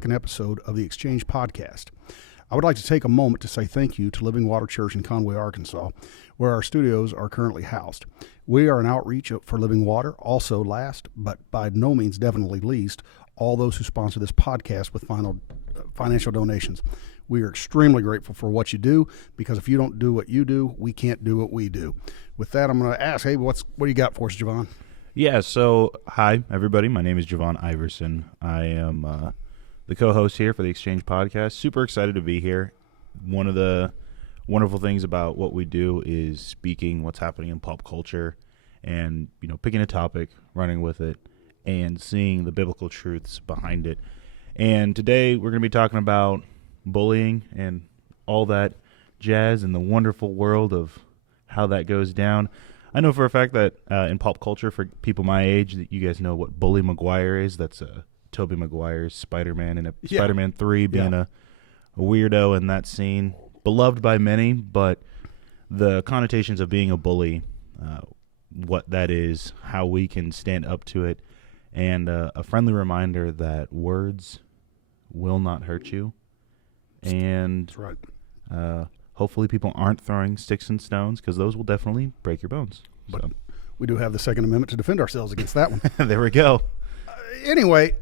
second episode of the Exchange Podcast. I would like to take a moment to say thank you to Living Water Church in Conway, Arkansas, where our studios are currently housed. We are an outreach for Living Water. Also last, but by no means definitely least, all those who sponsor this podcast with financial donations. We are extremely grateful for what you do, because if you don't do what you do, we can't do what we do. With that, I'm going to ask, hey, what do you got for us, JaVaughn? Yeah, so hi, everybody. My name is JaVaughn Iversen. I am the co-host here for the Exchange Podcast. Super excited to be here. One of the wonderful things about what we do is speaking what's happening in pop culture and, picking a topic, running with it, and seeing the biblical truths behind it. And today we're going to be talking about bullying and all that jazz and the wonderful world of how that goes down. I know for a fact that in pop culture, for people my age, that you guys know what Bully Maguire is. That's Tobey Maguire's Spider-Man, and Spider-Man 3 being a weirdo in that scene. Beloved by many, but the connotations of being a bully, what that is, how we can stand up to it, and a friendly reminder that words will not hurt you. And That's right. Hopefully people aren't throwing sticks and stones, because those will definitely break your bones. But we do have the Second Amendment to defend ourselves against that one. There we go. Anyway,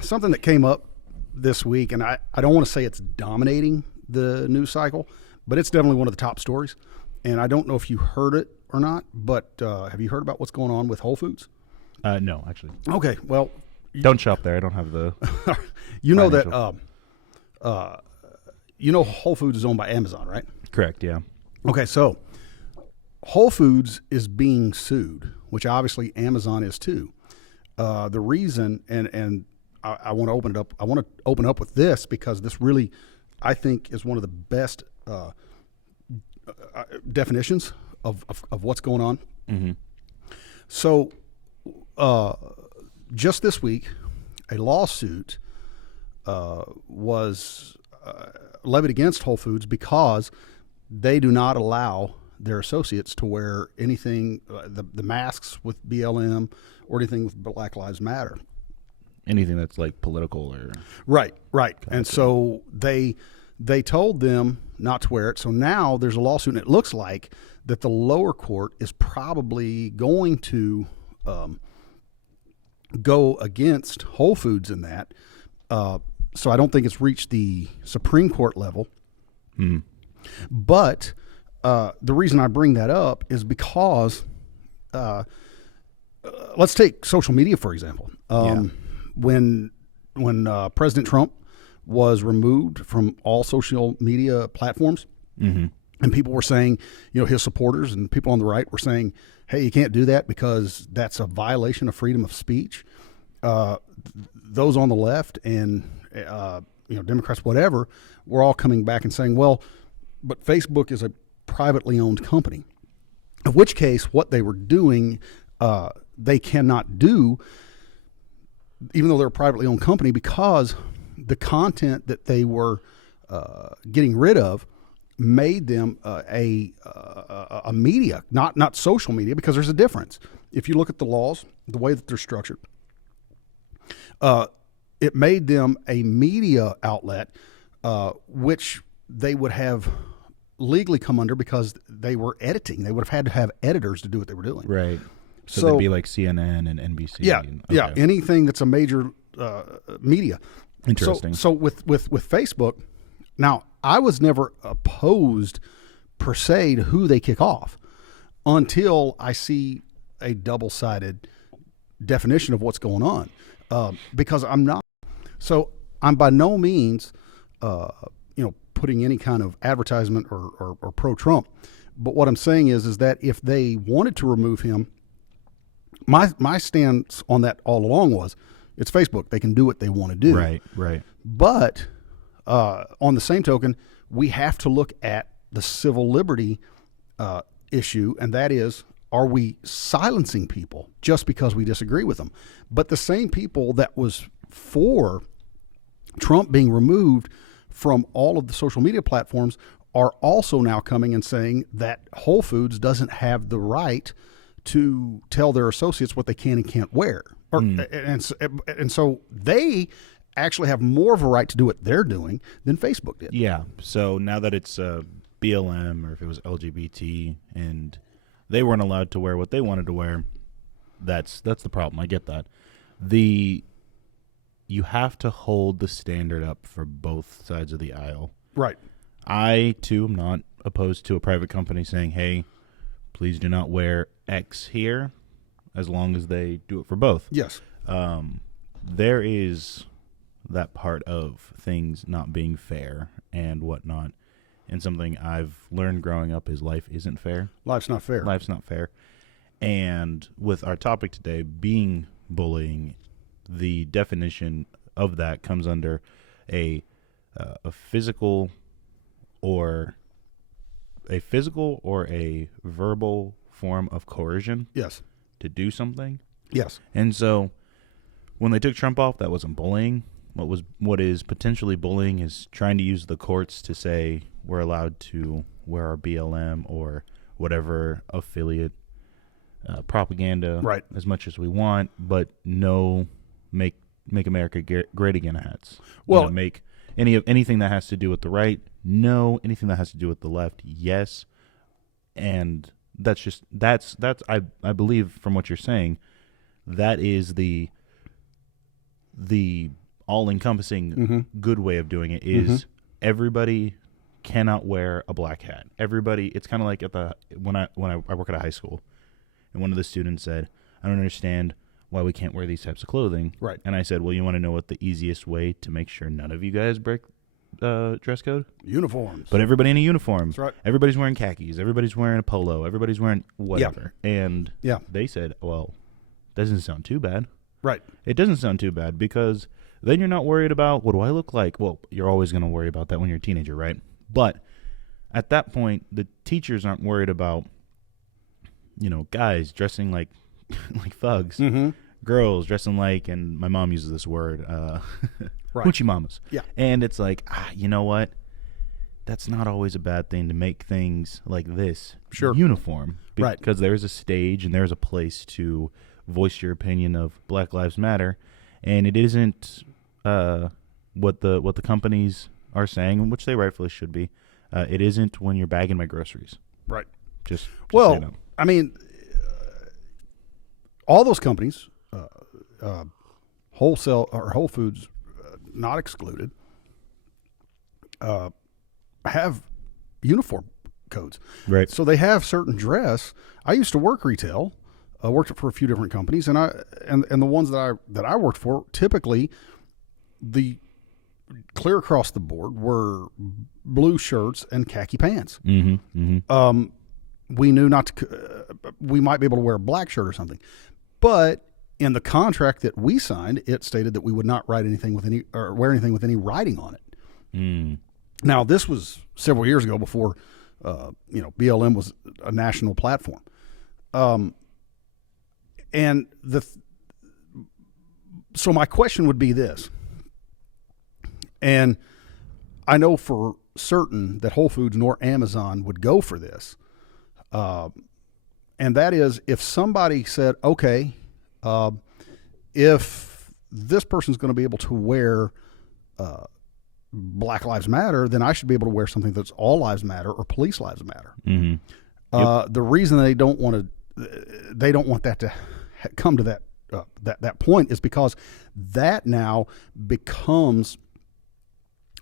something that came up this week, and I don't want to say it's dominating the news cycle, but it's definitely one of the top stories. And I don't know if you heard it or not, but have you heard about what's going on with Whole Foods? No, actually. Okay, well. Don't shop there. I don't have the You know that Whole Foods is owned by Amazon, right? Correct, yeah. Okay, so Whole Foods is being sued, which obviously Amazon is too. The reason, and I want to open it up. I want to open up with this, because this really, I think, is one of the best definitions of what's going on. Mm-hmm. So, just this week, a lawsuit was levied against Whole Foods because they do not allow their associates to wear anything, the masks with BLM or anything with Black Lives Matter. Anything that's like political or... Right. And so they told them not to wear it. So now there's a lawsuit, and it looks like that the lower court is probably going to go against Whole Foods in that. So I don't think it's reached the Supreme Court level. Mm. But the reason I bring that up is because let's take social media, for example. When President Trump was removed from all social media platforms, mm-hmm. and people were saying, his supporters and people on the right were saying, hey, you can't do that because that's a violation of freedom of speech. Those on the left and Democrats, whatever, were all coming back and saying, well, but Facebook is a privately owned company. In which case, what they were doing, they cannot do, even though they're a privately owned company, because the content that they were getting rid of made them a media, not social media, because there's a difference. If you look at the laws, the way that they're structured, it made them a media outlet, which they would have legally come under because they were editing. They would have had to have editors to do what they were doing. Right. So they'd be like CNN and NBC. Yeah, anything that's a major media. Interesting. So with Facebook, now I was never opposed per se to who they kick off until I see a double-sided definition of what's going on, because I'm not. So I'm by no means, putting any kind of advertisement or pro-Trump. But what I'm saying is that if they wanted to remove him, my stance on that all along was, it's Facebook. They can do what they want to do. Right. But on the same token, we have to look at the civil liberty issue, and that is, are we silencing people just because we disagree with them? But the same people that was for Trump being removed from all of the social media platforms are also now coming and saying that Whole Foods doesn't have the right to tell their associates what they can and can't wear. And so they actually have more of a right to do what they're doing than Facebook did. Yeah. So now that it's BLM or if it was LGBT and they weren't allowed to wear what they wanted to wear, that's the problem. I get that. You have to hold the standard up for both sides of the aisle. Right. I, too, am not opposed to a private company saying, hey, please do not wear X here, as long as they do it for both. Yes. There is that part of things not being fair and whatnot. And something I've learned growing up is life isn't fair. Life's not fair. Life's not fair. And with our topic today being bullying, the definition of that comes under a physical or a verbal form of coercion. Yes. To do something. Yes. And so when they took Trump off, that wasn't bullying. What is potentially bullying is trying to use the courts to say we're allowed to wear our BLM or whatever affiliate propaganda right. as much as we want, but no make America great again hats. Well, make anything that has to do with the right, no. Anything that has to do with the left, yes. And that's I believe from what you're saying, that is the all-encompassing good way of doing it is everybody cannot wear a black hat. Everybody, it's kind of like when I work at a high school, and one of the students said, I don't understand why we can't wear these types of clothing. Right. And I said, well, you want to know what the easiest way to make sure none of you guys break dress code? Uniforms. But everybody in a uniform. That's right. Everybody's wearing khakis. Everybody's wearing a polo. Everybody's wearing whatever. Yeah. And they said, well, doesn't sound too bad. Right. It doesn't sound too bad because then you're not worried about what do I look like? Well, you're always going to worry about that when you're a teenager, right? But at that point, the teachers aren't worried about, guys dressing like thugs, girls dressing like, and my mom uses this word, right. hoochie mamas. Yeah. And it's like, you know what? That's not always a bad thing to make things like this uniform. Right. Because there's a stage and there's a place to voice your opinion of Black Lives Matter. And it isn't what the companies are saying, which they rightfully should be. It isn't when you're bagging my groceries. Right. Just well, so you know. I mean, all those companies, wholesale or Whole Foods, not excluded, have uniform codes. Right. So they have certain dress. I used to work retail. I worked for a few different companies, and the ones that I worked for, typically, the clear across the board were blue shirts and khaki pants. We knew not to. We might be able to wear a black shirt or something, but in the contract that we signed, it stated that we would not write anything with any or wear anything with any writing on it. Now, this was several years ago before BLM was a national platform. And so my question would be this, and I know for certain that Whole Foods nor Amazon would go for this, and that is if somebody said, okay, if this person's going to be able to wear Black Lives Matter, then I should be able to wear something that's All Lives Matter or Police Lives Matter. The reason they don't want that to come to that point is because that now becomes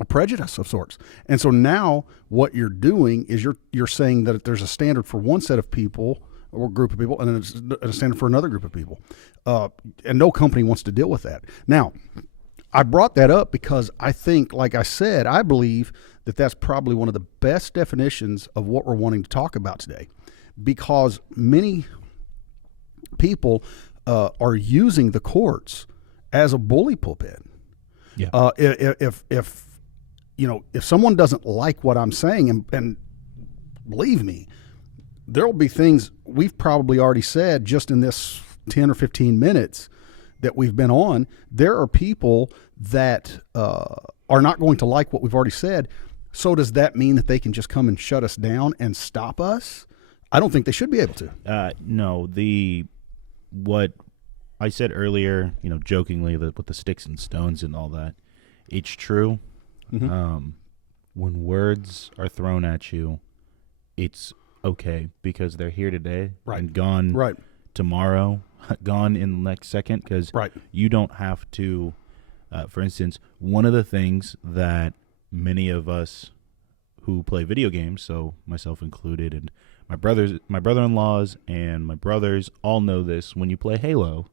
a prejudice of sorts. And so now what you're doing is you're saying that there's a standard for one set of people or group of people and a standard for another group of people. And no company wants to deal with that. Now, I brought that up because I think, like I said, I believe that that's probably one of the best definitions of what we're wanting to talk about today, because many people are using the courts as a bully pulpit. Yeah. If someone doesn't like what I'm saying, and believe me, there will be things we've probably already said just in this 10 or 15 minutes that we've been on. There are people that are not going to like what we've already said. So does that mean that they can just come and shut us down and stop us? I don't think they should be able to. No, what I said earlier, jokingly, with the sticks and stones and all that, it's true. Mm-hmm. When words are thrown at you, it's okay because they're here today and gone tomorrow, gone in the next second, because you don't have to. For instance, one of the things that many of us who play video games, so myself included, and my brother-in-laws and my brothers all know this. When you play Halo,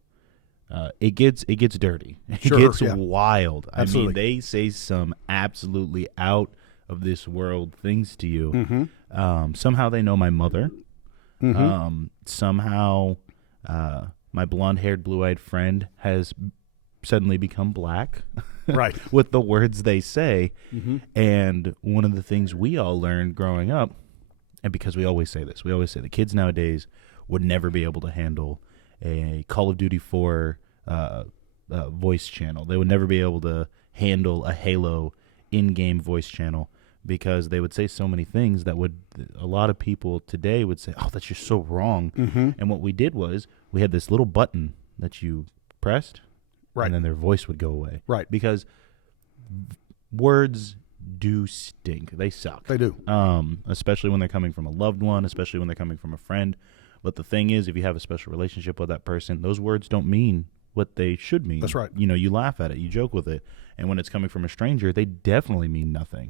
it gets dirty. It gets wild. Absolutely. I mean, they say some absolutely out of this world things to you. Mm-hmm. Somehow they know my mother. Mm-hmm. Somehow my blonde-haired, blue-eyed friend has suddenly become black. With the words they say. Mm-hmm. And one of the things we all learned growing up, and because we always say this, we always say the kids nowadays would never be able to handle a Call of Duty 4 voice channel. They would never be able to handle a Halo in-game voice channel because they would say so many things that a lot of people today would say, oh, that's just so wrong. Mm-hmm. And what we did was we had this little button that you pressed, and then their voice would go away. Because words do stink. They suck. They do. Especially when they're coming from a loved one, especially when they're coming from a friend. But the thing is, if you have a special relationship with that person, those words don't mean what they should mean. That's right. You know, you laugh at it, you joke with it. And when it's coming from a stranger, they definitely mean nothing.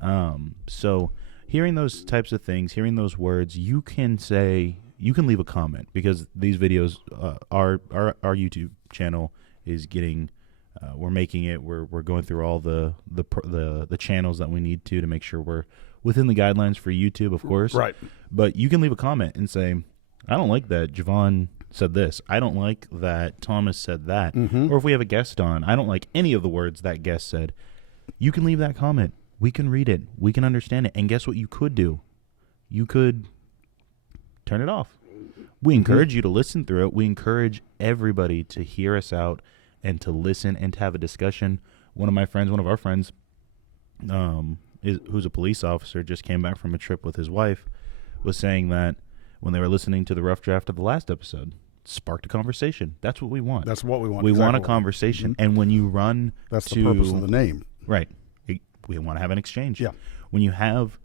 Mm-hmm. So hearing those types of things, hearing those words, you can leave a comment because these videos, our YouTube channel is getting, we're making it, we're going through all the channels that we need to make sure we're within the guidelines for YouTube, of course. But you can leave a comment and say, I don't like that JaVaughn said this. I don't like that Thomas said that. Mm-hmm. Or if we have a guest on, I don't like any of the words that guest said. You can leave that comment. We can read it. We can understand it. And guess what you could do? You could turn it off. We encourage you to listen through it. We encourage everybody to hear us out and to listen and to have a discussion. One of our friends, who's a police officer, just came back from a trip with his wife, was saying that when they were listening to the rough draft of the last episode, sparked a conversation. That's what we want. That's what we want. We want a conversation. And when you run that's the purpose of the name. We want to have an exchange. Yeah. When you have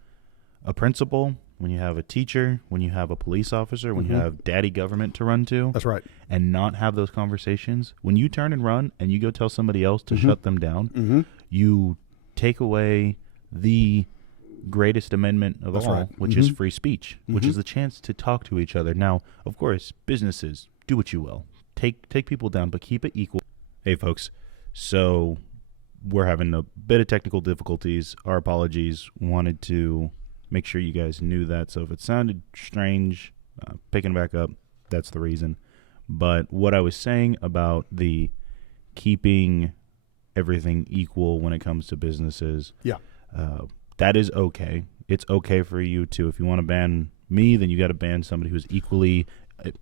a principal, when you have a teacher, when you have a police officer, when you have daddy government to run to. That's right. And not have those conversations, when you turn and run and you go tell somebody else to shut them down, you take away the greatest amendment of all, which is free speech, which is the chance to talk to each other. Now, of course, businesses, do what you will. Take people down, but keep it equal. Hey, folks, so we're having a bit of technical difficulties. Our apologies. Wanted to make sure you guys knew that. So if it sounded strange, picking back up, that's the reason. But what I was saying about the keeping everything equal when it comes to businesses, that is okay. It's okay for you to, if you want to ban me, then you got to ban somebody who's equally,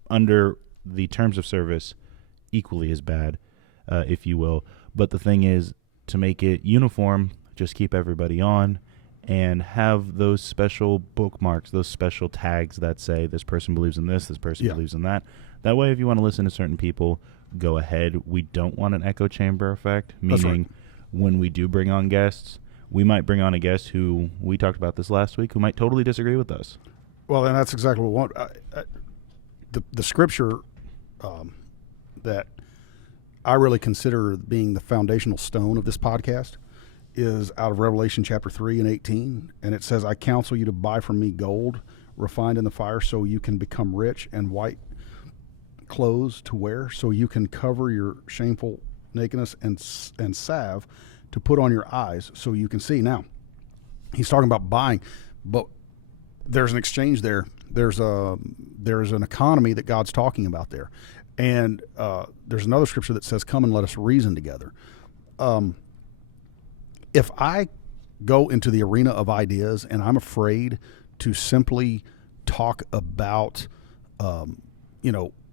under the terms of service, equally as bad, if you will. But the thing is, to make it uniform, just keep everybody on and have those special bookmarks, those special tags that say this person believes in this person believes in that. That way, if you want to listen to certain people, go ahead. We don't want an echo chamber effect, meaning when we do bring on guests, we might bring on a guest who, we talked about this last week, who might totally disagree with us. Well, and that's exactly what we want. The scripture that I really consider being the foundational stone of this podcast is out of Revelation chapter 3 and 18. And it says, I counsel you to buy from me gold refined in the fire so you can become rich, and white clothes to wear so you can cover your shameful nakedness, and salve to put on your eyes so you can see. Now, he's talking about buying, but there's an exchange there. There's an economy that God's talking about there. And there's another scripture that says, come and let us reason together. If I go into the arena of ideas and I'm afraid to simply talk about,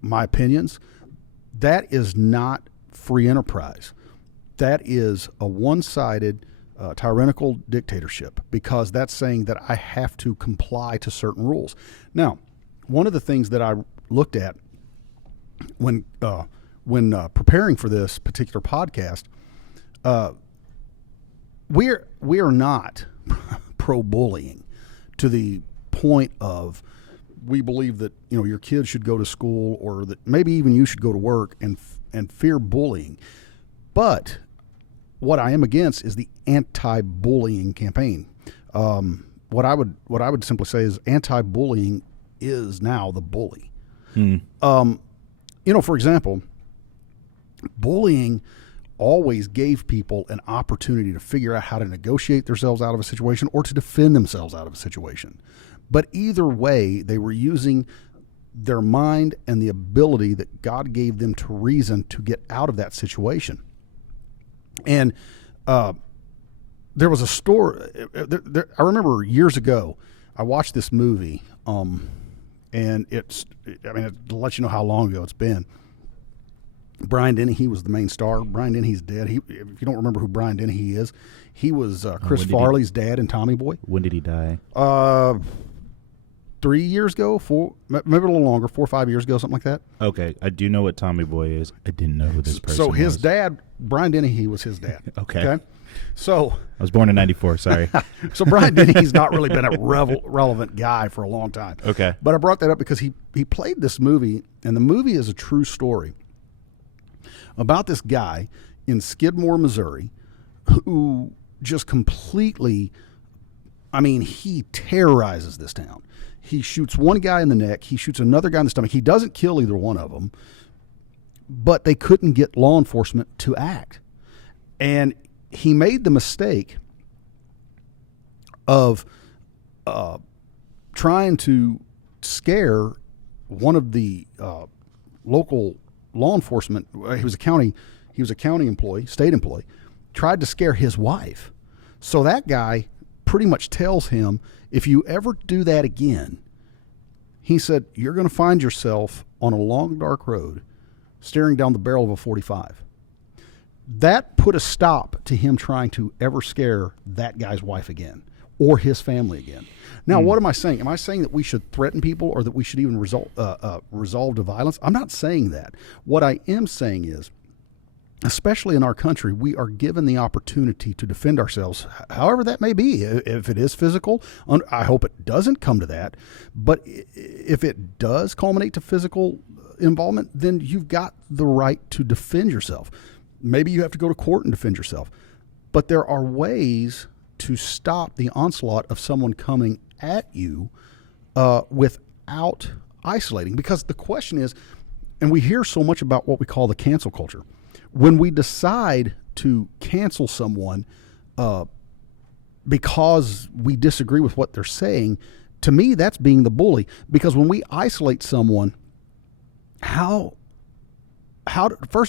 my opinions, that is not free enterprise. That is a one-sided, tyrannical dictatorship, because that's saying that I have to comply to certain rules. Now, one of the things that I looked at when preparing for this particular podcast, we are not pro bullying to the point of we believe that your kids should go to school or that maybe even you should go to work and fear bullying. But what I am against is the anti-bullying campaign. What I would simply say is anti-bullying is now the bully. For example, bullying always gave people an opportunity to figure out how to negotiate themselves out of a situation or to defend themselves out of a situation. But either way, they were using their mind and the ability that God gave them to reason to get out of that situation. And there was a story. I remember years ago, I watched this movie, and it lets you know how long ago it's been. Brian Dennehy was the main star. Brian Dennehy's dead. If you don't remember who Brian Dennehy is, he was Chris Farley's dad in Tommy Boy. When did he die? 3 years ago, maybe a little longer, 4 or 5 years ago, something like that. Okay, I do know what Tommy Boy is. I didn't know who this person was. So his dad, Brian Dennehy, was his dad. Okay. So I was born in '94. Sorry. So Brian Dennehy's not really been a relevant guy for a long time. Okay. But I brought that up because he played this movie, and the movie is a true story about this guy in Skidmore, Missouri, who just completely, he terrorizes this town. He shoots one guy in the neck. He shoots another guy in the stomach. He doesn't kill either one of them, but they couldn't get law enforcement to act. And he made the mistake of trying to scare one of the local law enforcement. He was a county employee, state employee. Tried to scare his wife. So that guy pretty much tells him, if you ever do that again, he said, you're going to find yourself on a long, dark road staring down the barrel of a .45. That put a stop to him trying to ever scare that guy's wife again or his family again. Now, what am I saying? Am I saying that we should threaten people or that we should even resolve to violence? I'm not saying that. What I am saying is, especially in our country, we are given the opportunity to defend ourselves, however that may be. If it is physical, I hope it doesn't come to that. But if it does culminate to physical involvement, then you've got the right to defend yourself. Maybe you have to go to court and defend yourself. But there are ways to stop the onslaught of someone coming at you without isolating. Because the question is, and we hear so much about what we call the cancel culture. When we decide to cancel someone because we disagree with what they're saying, to me, that's being the bully. Because when we isolate someone, first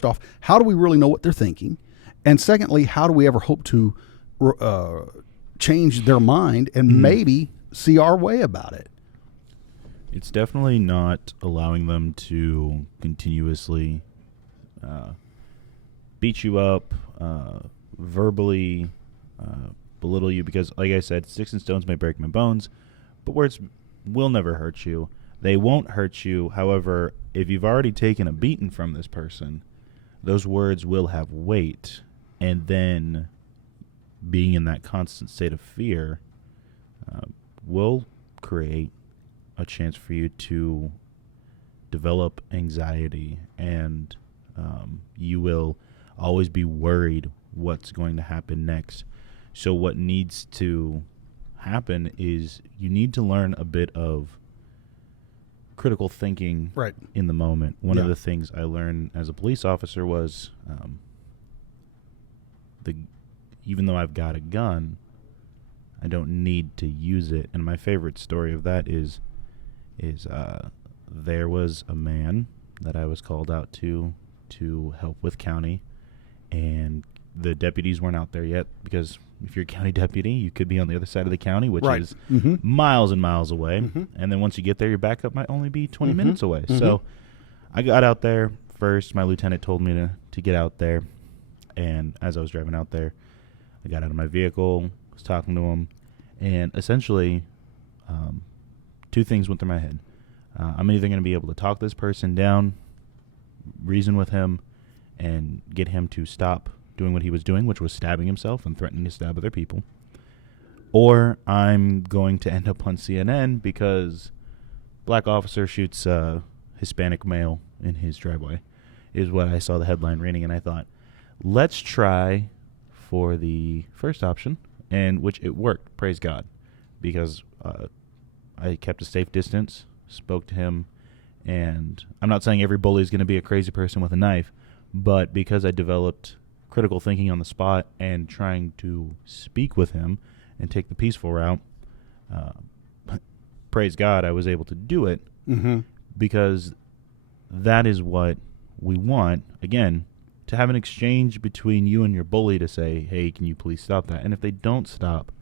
off, how do we really know what they're thinking? And secondly, how do we ever hope to change their mind and maybe see our way about it? It's definitely not allowing them to continuously beat you up, verbally belittle you, because, like I said, sticks and stones may break my bones, but words will never hurt you. They won't hurt you. However, if you've already taken a beating from this person, those words will have weight, and then being in that constant state of fear will create a chance for you to develop anxiety, and you will always be worried what's going to happen next. So what needs to happen is you need to learn a bit of critical thinking in the moment. One of the things I learned as a police officer was even though I've got a gun, I don't need to use it. And my favorite story of that is there was a man that I was called out to help with county, and the deputies weren't out there yet, because if you're a county deputy, you could be on the other side of the county, which is miles and miles away. And then once you get there, your backup might only be 20 minutes away. So I got out there first. My lieutenant told me to get out there. And as I was driving out there, I got out of my vehicle, was talking to him, and essentially two things went through my head. I'm either going to be able to talk this person down, reason with him, and get him to stop doing what he was doing, which was stabbing himself and threatening to stab other people, or I'm going to end up on CNN because black officer shoots Hispanic male in his driveway, is what I saw the headline reading, and I thought, let's try for the first option, and which it worked, praise God, because I kept a safe distance, spoke to him, and I'm not saying every bully is going to be a crazy person with a knife, but because I developed critical thinking on the spot and trying to speak with him and take the peaceful route, praise God, I was able to do it, because that is what we want, again, to have an exchange between you and your bully to say, hey, can you please stop that? And if they don't stop,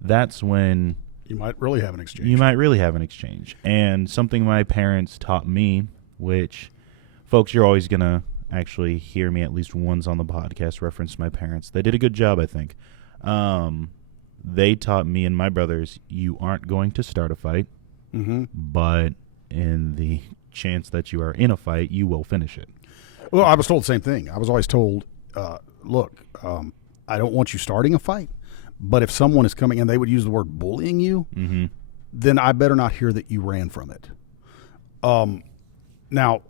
that's when you might really have an exchange. You might really have an exchange. And something my parents taught me, which, folks, you're always going to actually hear me at least once on the podcast reference my parents. They did a good job, I think. They taught me and my brothers, you aren't going to start a fight, but in the chance that you are in a fight, you will finish it. Well, I was told the same thing. I was always told, look, I don't want you starting a fight, but if someone is coming, and they would use the word bullying you, then I better not hear that you ran from it. Now,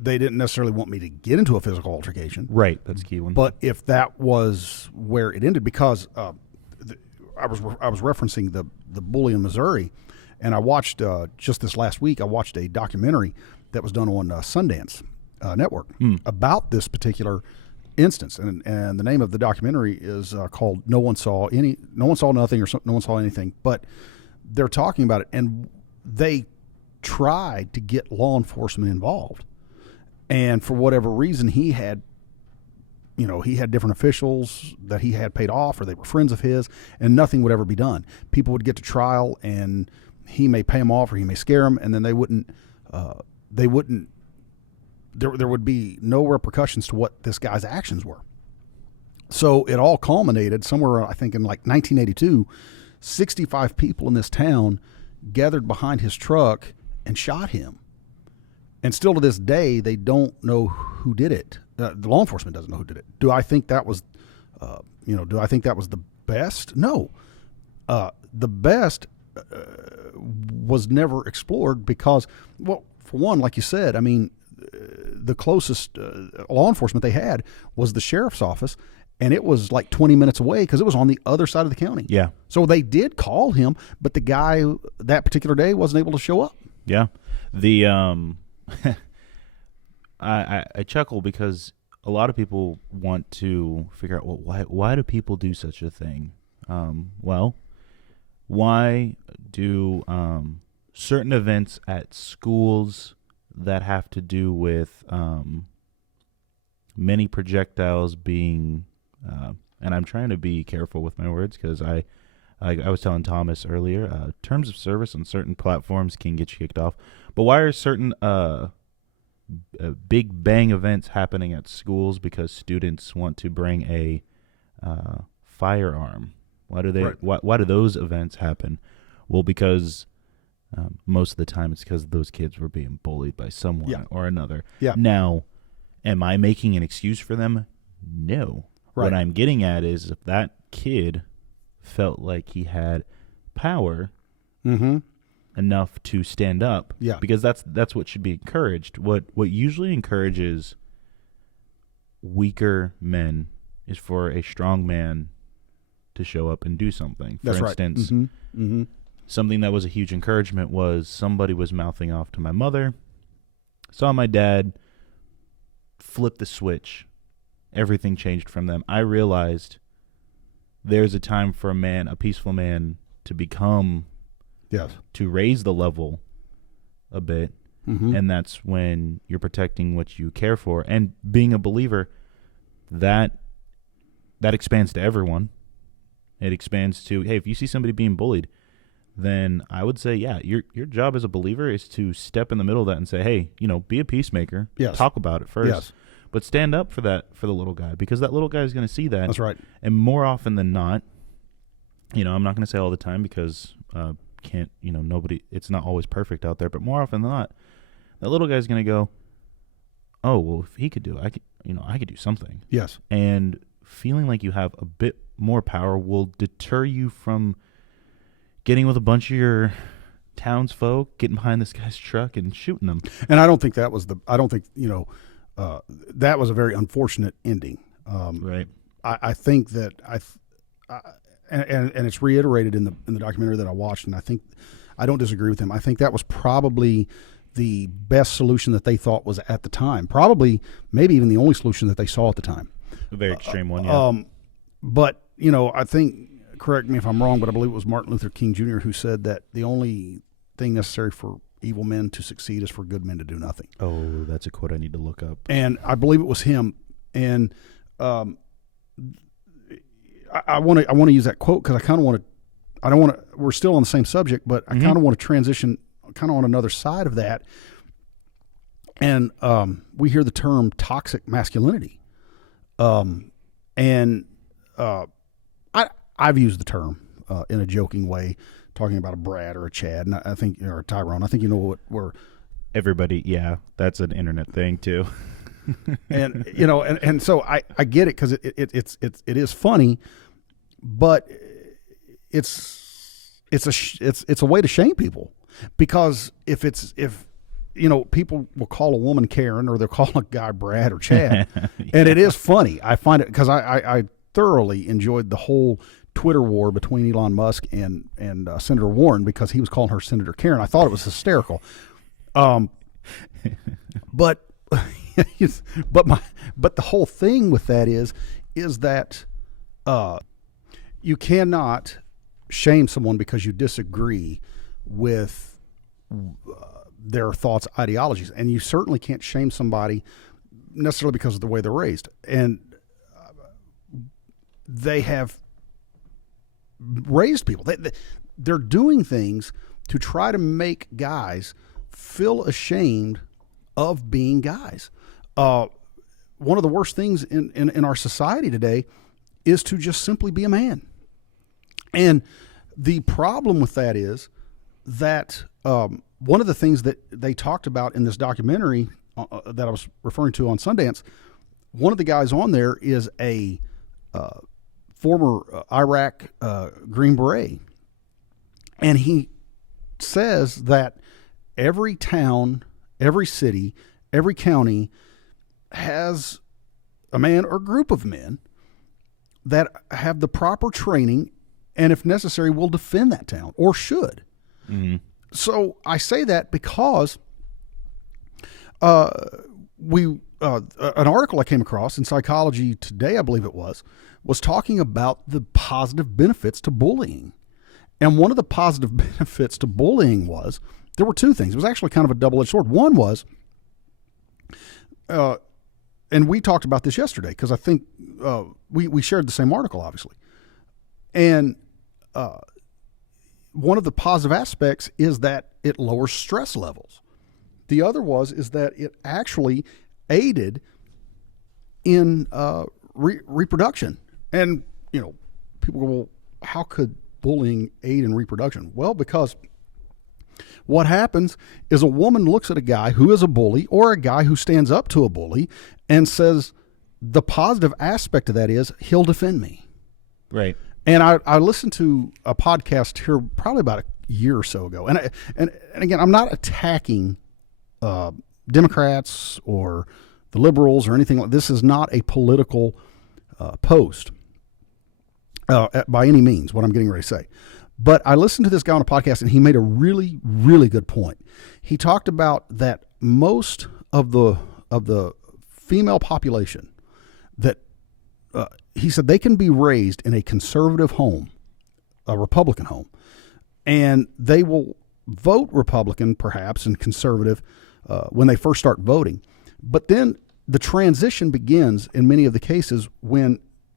they didn't necessarily want me to get into a physical altercation. Right, that's a key one. But if that was where it ended, because I was referencing the bully in Missouri, and I watched, just this last week, I watched a documentary that was done on Sundance Network about this particular instance, and the name of the documentary is called No One Saw Nothing, or No One Saw Anything, but they're talking about it, and they tried to get law enforcement involved, and for whatever reason he had different officials that he had paid off, or they were friends of his, and nothing would ever be done. People would get to trial, and he may pay them off or he may scare them, and then there would be no repercussions to what this guy's actions were. So it all culminated somewhere, I think, in like 1982. 65 people in this town gathered behind his truck and shot him. And still to this day, they don't know who did it. The law enforcement doesn't know who did it. Do I think that was, the best? No. The best was never explored because, well, for one, like you said, I mean, the closest law enforcement they had was the sheriff's office, and it was like 20 minutes away because it was on the other side of the county. Yeah. So they did call him, but the guy that particular day wasn't able to show up. Yeah. The I chuckle because a lot of people want to figure out, well, why do people do such a thing? Well, why do certain events at schools that have to do with many projectiles being, and I'm trying to be careful with my words because I was telling Thomas earlier, terms of service on certain platforms can get you kicked off. But why are certain big bang events happening at schools because students want to bring a firearm? Why do they? Right. Why do those events happen? Well, because most of the time it's because those kids were being bullied by someone or another. Yeah. Now, am I making an excuse for them? No. Right. What I'm getting at is if that kid felt like he had power enough to stand up, because that's what should be encouraged. What usually encourages weaker men is for a strong man to show up and do something. For instance, something that was a huge encouragement was somebody was mouthing off to my mother, saw my dad flip the switch. Everything changed from them. I realized there's a time for a peaceful man to become, to raise the level a bit, and that's when you're protecting what you care for. And being a believer, that expands to everyone. It expands to, hey, if you see somebody being bullied, then I would say, your job as a believer is to step in the middle of that and say, hey, be a peacemaker. Yes. Talk about it first. Yes. But stand up for the little guy, because that little guy is going to see that. That's right. And more often than not, I'm not going to say all the time because nobody, it's not always perfect out there, but more often than not, that little guy's going to go, oh, well, if he could do it, I could do something. Yes. And feeling like you have a bit more power will deter you from getting with a bunch of your townsfolk, getting behind this guy's truck and shooting him. And I don't think that was that was a very unfortunate ending. Right. I think that and it's reiterated in the documentary that I watched, and I don't disagree with him. I think that was probably the best solution that they thought was at the time. Probably, maybe even the only solution that they saw at the time. A very extreme one, yeah. But, I think, correct me if I'm wrong, but I believe it was Martin Luther King Jr. who said that the only thing necessary for evil men to succeed is for good men to do nothing. Oh, that's a quote I need to look up. And I believe it was him. And I want to use that quote because I kind of want to. I don't want to. We're still on the same subject, but I kind of want to transition kind of on another side of that. And we hear the term toxic masculinity, and I've used the term in a joking way, talking about a Brad or a Chad, and I think, or a Tyrone. I think you know what we're. Everybody, yeah, that's an internet thing too. And and so I get it because it is funny, but it's a way to shame people, because if people will call a woman Karen or they'll call a guy Brad or Chad, yeah. And it is funny. I find it because I thoroughly enjoyed the whole Twitter war between Elon Musk and Senator Warren, because he was calling her Senator Karen. I thought it was hysterical, but. But the whole thing with that is that you cannot shame someone because you disagree with their thoughts, ideologies, and you certainly can't shame somebody necessarily because of the way they're raised. And they have raised people. They're doing things to try to make guys feel ashamed of being guys. One of the worst things in our society today is to just simply be a man. And the problem with that is that one of the things that they talked about in this documentary that I was referring to on Sundance, one of the guys on there is a former Iraq Green Beret. And he says that every town, every city, every county has a man or group of men that have the proper training and, if necessary, will defend that town or should. Mm-hmm. So I say that because an article I came across in Psychology Today, I believe it was talking about the positive benefits to bullying. And one of the positive benefits to bullying was, there were two things. It was actually kind of a double-edged sword. One was, and we talked about this yesterday because I think we shared the same article, obviously. And one of the positive aspects is that it lowers stress levels. The other is that it actually aided in reproduction. And, people go, well, how could bullying aid in reproduction? Well, because what happens is a woman looks at a guy who is a bully or a guy who stands up to a bully and says, the positive aspect of that is he'll defend me. Right. And I listened to a podcast here probably about a year or so ago. And again, I'm not attacking Democrats or the liberals or anything like this. Is not a political post by any means, what I'm getting ready to say. But I listened to this guy on a podcast, and he made a really, really good point. He talked about that most of the female population, that he said they can be raised in a conservative home, a Republican home, and they will vote Republican perhaps and conservative when they first start voting. But then the transition begins in many of the cases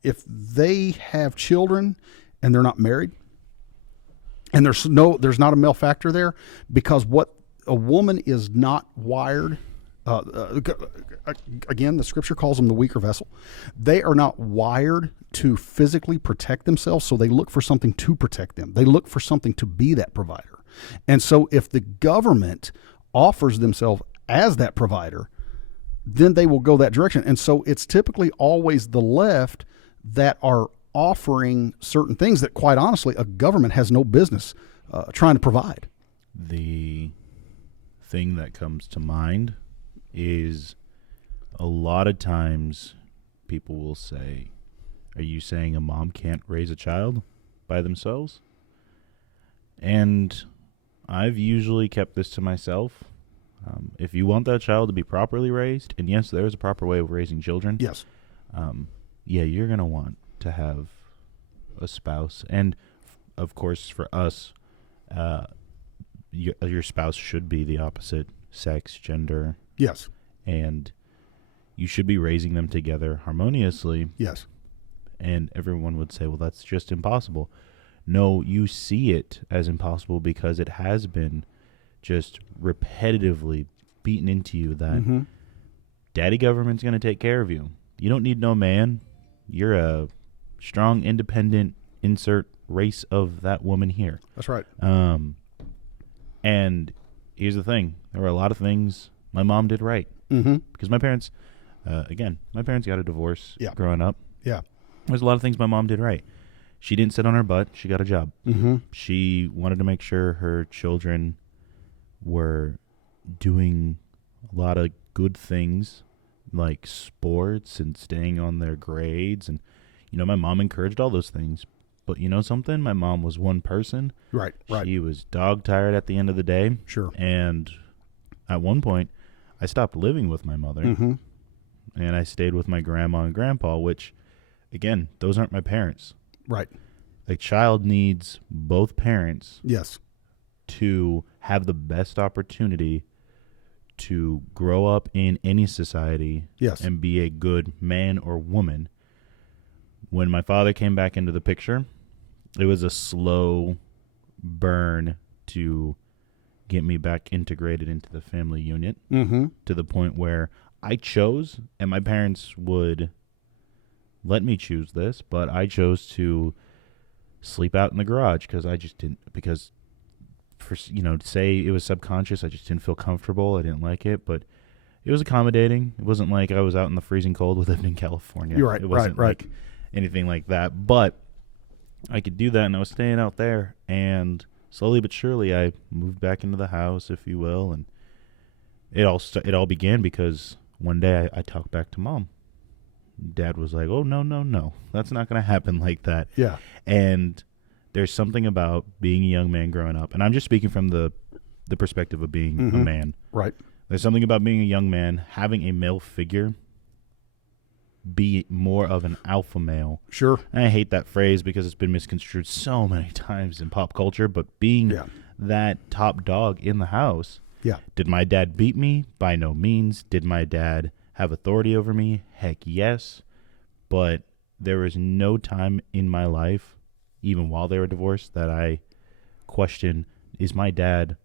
if they have children and they're not married, and there's not a male factor there, because what a woman is not wired, again, the scripture calls them the weaker vessel. They are not wired to physically protect themselves, so they look for something to protect them. They look for something to be that provider. And so if the government offers themselves as that provider, then they will go that direction. And so it's typically always the left that are offering certain things that, quite honestly, a government has no business trying to provide. The thing that comes to mind is a lot of times people will say, are you saying a mom can't raise a child by themselves? And I've usually kept this to myself. If you want that child to be properly raised, and yes, there is a proper way of raising children. Yes. You're going to want to have a spouse. And, of course, for us, your spouse should be the opposite sex, gender. Yes. And you should be raising them together harmoniously. Yes. And everyone would say, well, that's just impossible. No, you see it as impossible because it has been just repetitively beaten into you that daddy government's going to take care of you. You don't need no man. You're a strong, independent, insert race of that woman here. That's right. And here's the thing. There were a lot of things my mom did right. Because my parents, my parents got a divorce growing up. Yeah. There's a lot of things my mom did right. She didn't sit on her butt. She got a job. She wanted to make sure her children were doing a lot of good things like sports and staying on their grades. And, my mom encouraged all those things. But you know something? My mom was one person. Right. She was dog tired at the end of the day. Sure. And at one point, I stopped living with my mother. And I stayed with my grandma and grandpa, which, again, those aren't my parents. Right. A child needs both parents. Yes. To have the best opportunity to grow up in any society. Yes. And be a good man or woman. When my father came back into the picture, it was a slow burn to get me back integrated into the family unit to the point where I chose, and my parents would let me choose this, but I chose to sleep out in the garage because I just didn't, because for, to say it was subconscious, I just didn't feel comfortable. I didn't like it, but it was accommodating. It wasn't like I was out in the freezing cold. We lived in California. You're right. It wasn't like anything like that, but I could do that, and I was staying out there, and slowly but surely I moved back into the house, if you will, and it all began because one day I talked back to Mom. Dad was like, oh, no, that's not going to happen like that. Yeah. And there's something about being a young man growing up, and I'm just speaking from the perspective of being a man. Right. There's something about being a young man, having a male figure be more of an alpha male. Sure. And I hate that phrase because it's been misconstrued so many times in pop culture, but being that top dog in the house. Yeah. Did my dad beat me? By no means. Did my dad have authority over me? Heck yes. But there was no time in my life, even while they were divorced, that I questioned, is my dad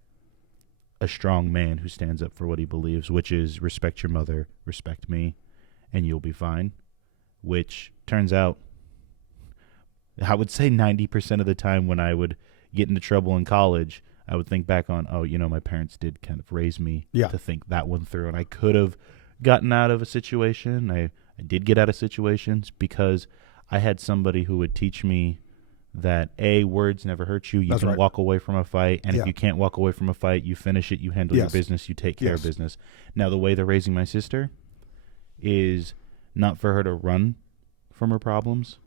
a strong man who stands up for what he believes, which is respect your mother, respect me, and you'll be fine, which turns out, I would say 90% of the time when I would get into trouble in college, I would think back on, my parents did kind of raise me to think that one through, and I could have gotten out of a situation. I did get out of situations because I had somebody who would teach me that, words never hurt you. You can walk away from a fight, and if you can't walk away from a fight, you finish it, you handle your business, you take care of business. Now, the way they're raising my sister is not for her to run from her problems,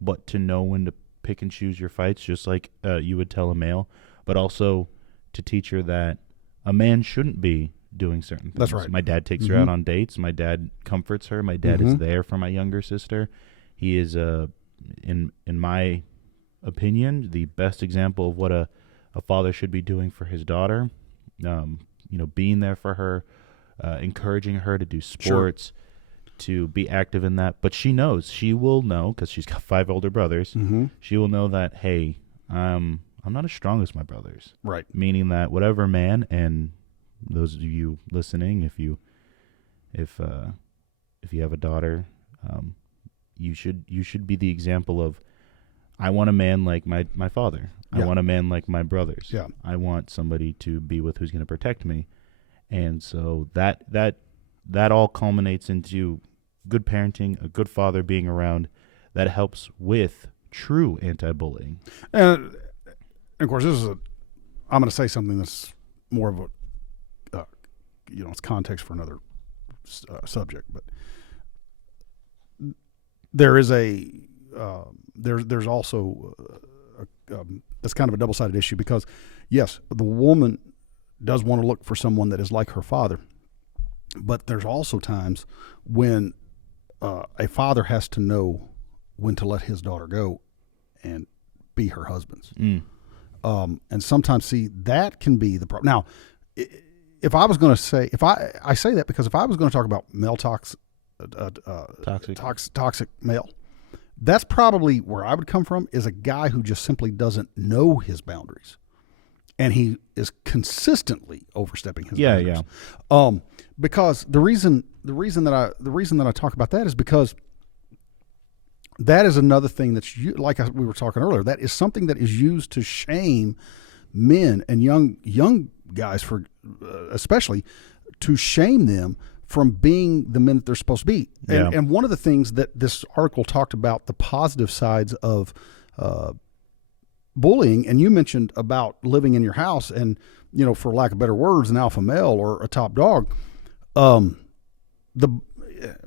but to know when to pick and choose your fights, just like you would tell a male, but also to teach her that a man shouldn't be doing certain things. That's right. My dad takes her out on dates. My dad comforts her. My dad is there for my younger sister. He is, in my opinion, the best example of what a father should be doing for his daughter. Being there for her, encouraging her to do sports, to be active in that. But she will know, because she's got 5 older brothers. She will know that, hey, I'm not as strong as my brothers. Right. Meaning that whatever man, and those of you listening, if you have a daughter, you should be the example of, I want a man like my father. I want a man like my brothers. Yeah. I want somebody to be with who's going to protect me. And so that all culminates into good parenting, a good father being around that helps with true anti-bullying. And of course, I'm going to say something that's more of a, it's context for another subject, but there is there's also that's kind of a double-sided issue, because yes, the woman does want to look for someone that is like her father, but there's also times when a father has to know when to let his daughter go and be her husband's. And sometimes, see, that can be the problem. Now, if I was going to say, I say that because if I was going to talk about male toxic male, that's probably where I would come from, is a guy who just simply doesn't know his boundaries, and he is consistently overstepping his boundaries. Yeah. Because the reason that I talk about that is because that is another thing that's, like we were talking earlier, that is something that is used to shame men and young guys, for especially, to shame them from being the men that they're supposed to be. And one of the things that this article talked about, the positive sides of bullying, and you mentioned about living in your house and, for lack of better words, an alpha male or a top dog.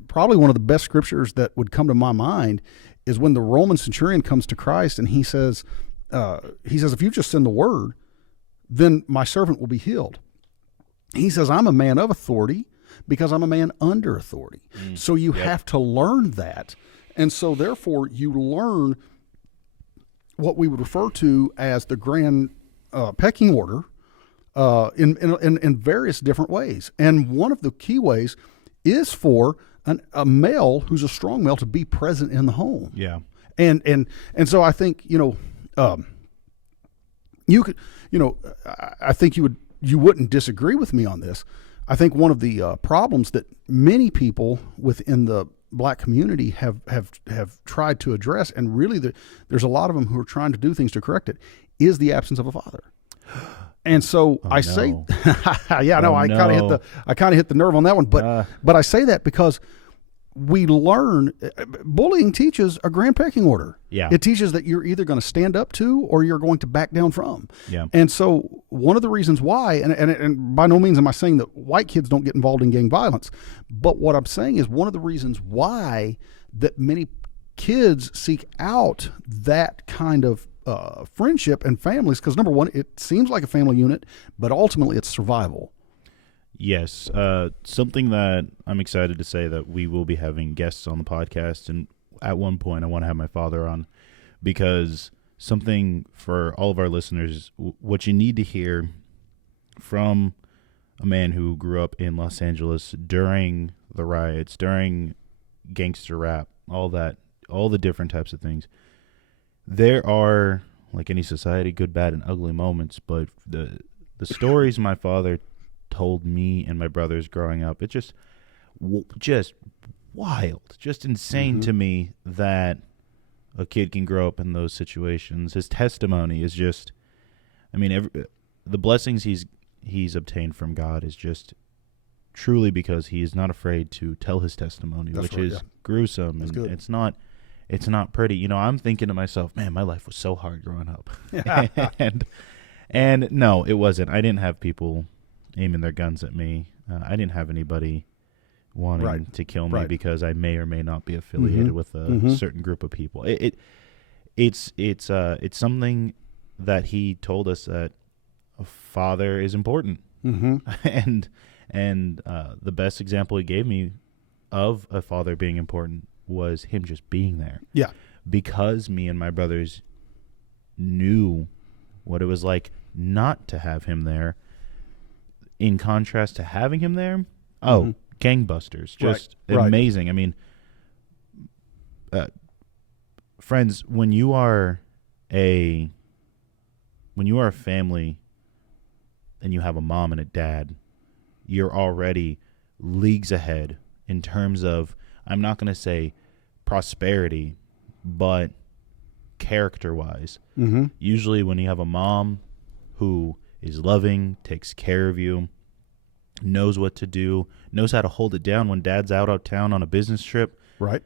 Probably one of the best scriptures that would come to my mind is when the Roman centurion comes to Christ and he says, if you just send the word, then my servant will be healed. He says, I'm a man of authority because I'm a man under authority. So you have to learn that. And so therefore you learn what we would refer to as the grand pecking order in various different ways. And one of the key ways is for a male who's a strong male to be present in the home. Yeah. And so I think, you could, I think you wouldn't disagree with me on this. I think one of the problems that many people within the black community have tried to address, and really there's a lot of them who are trying to do things to correct it, is the absence of a father. And so I say, I kind of hit the nerve on that one, but I say that because we learn, bullying teaches a grand pecking order. Yeah. It teaches that you're either going to stand up to or you're going to back down from. Yeah. And so one of the reasons why, and by no means am I saying that white kids don't get involved in gang violence, but what I'm saying is one of the reasons why that many kids seek out that kind of friendship and families, because number one, it seems like a family unit, but ultimately it's survival. Yes. Something that I'm excited to say, that we will be having guests on the podcast, and at one point I want to have my father on, because something for all of our listeners, what you need to hear from a man who grew up in Los Angeles during the riots, during gangster rap, all the different types of things. There are, like any society, good, bad, and ugly moments, but the stories my father told me and my brothers growing up, it just wild, just insane to me that a kid can grow up in those situations. His testimony is just, the blessings he's obtained from God is just truly because he is not afraid to tell his testimony, which is gruesome. That's and good. It's not pretty. I'm thinking to myself, man, my life was so hard growing up. and no, it wasn't. I didn't have people aiming their guns at me. I didn't have anybody wanting to kill me because I may or may not be affiliated with a certain group of people. It's something that he told us, that a father is important. And the best example he gave me of a father being important was him just being there. Yeah. Because me and my brothers knew what it was like not to have him there, in contrast to having him there. Gangbusters. Just amazing. Friends, when you are a family and you have a mom and a dad, you're already leagues ahead in terms of, I'm not going to say prosperity, but character-wise. Usually when you have a mom who is loving, takes care of you, knows what to do, knows how to hold it down when dad's out of town on a business trip. Right.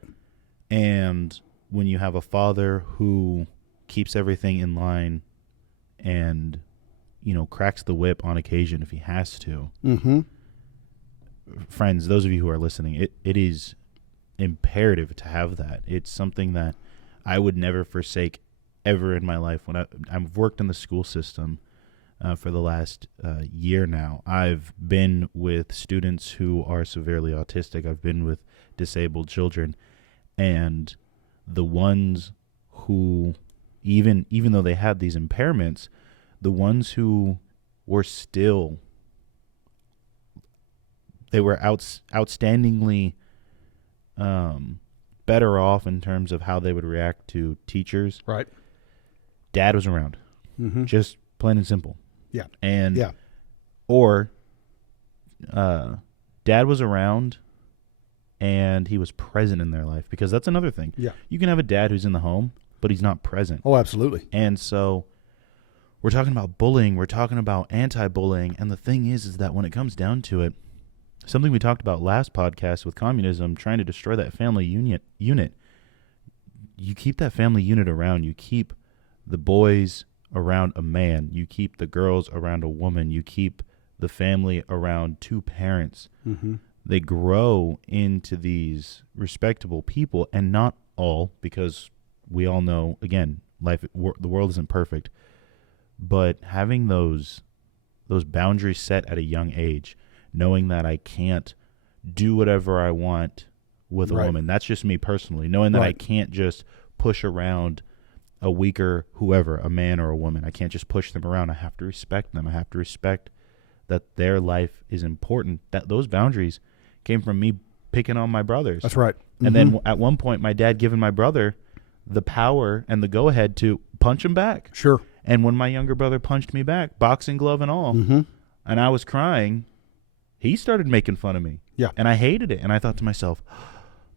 And when you have a father who keeps everything in line and, cracks the whip on occasion if he has to. Mm-hmm. Friends, those of you who are listening, it is imperative to have that. It's something that I would never forsake ever in my life. When I've worked in the school system for the last year now, I've been with students who are severely autistic. I've been with disabled children, and the ones who, even though they had these impairments, the ones who were still, they were outstandingly better off in terms of how they would react to teachers. Right. Dad was around. Mm-hmm. Just plain and simple. Yeah. And yeah. Or dad was around and he was present in their life, because that's another thing. Yeah. You can have a dad who's in the home, but he's not present. Oh, absolutely. And so we're talking about bullying, we're talking about anti-bullying, and the thing is that when it comes down to it, something we talked about last podcast with communism, trying to destroy that family unit, you keep that family unit around, you keep the boys around a man, you keep the girls around a woman, you keep the family around two parents. Mm-hmm. They grow into these respectable people, and not all, because we all know, again, the world isn't perfect, but having those boundaries set at a young age, knowing that I can't do whatever I want with a woman. That's just me personally, knowing that I can't just push around a weaker whoever, a man or a woman. I can't just push them around. I have to respect them. I have to respect that their life is important. That those boundaries came from me picking on my brothers. That's right. Mm-hmm. And then at one point, my dad giving my brother the power and the go-ahead to punch him back. Sure. And when my younger brother punched me back, boxing glove and all, mm-hmm. and I was crying, he started making fun of me. Yeah. And I hated it. And I thought to myself,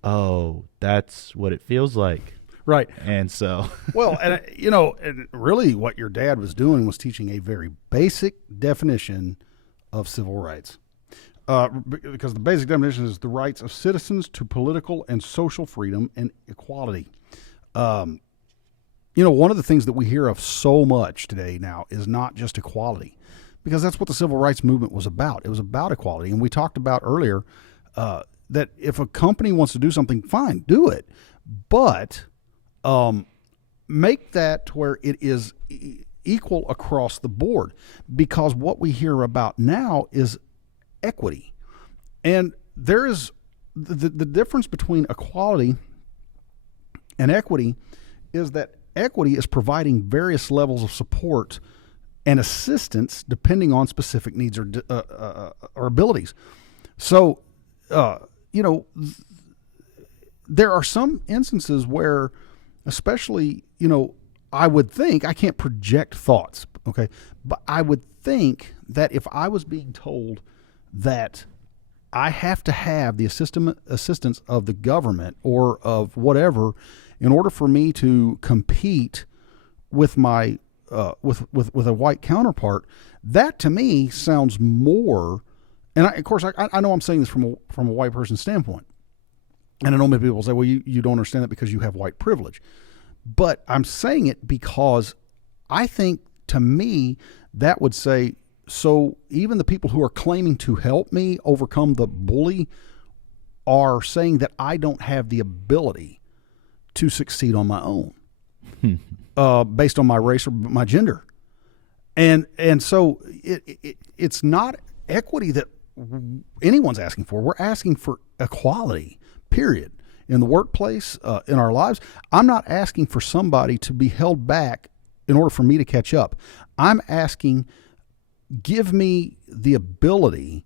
oh, that's what it feels like. Right. And so. Well, and really what your dad was doing was teaching a very basic definition of civil rights. Because the basic definition is the rights of citizens to political and social freedom and equality. One of the things that we hear of so much today now is not just equality, because that's what the civil rights movement was about. It was about equality. And we talked about earlier that if a company wants to do something, fine, do it. But make that where it is equal across the board, because what we hear about now is equity. And there is the difference between equality and equity is that equity is providing various levels of support and assistance depending on specific needs or abilities. So, there are some instances where, especially, I would think, I can't project thoughts, okay, but I would think that if I was being told that I have to have the assistance of the government or of whatever in order for me to compete with my with a white counterpart, that to me sounds more. And of course, I know I'm saying this from a white person's standpoint, and I know many people say, "Well, you don't understand that because you have white privilege," but I'm saying it because I think, to me, that would say, so even the people who are claiming to help me overcome the bully are saying that I don't have the ability to succeed on my own, based on my race or my gender, and so it's not equity that anyone's asking for. We're asking for equality, period. In the workplace, in our lives, I'm not asking for somebody to be held back in order for me to catch up. I'm asking, give me the ability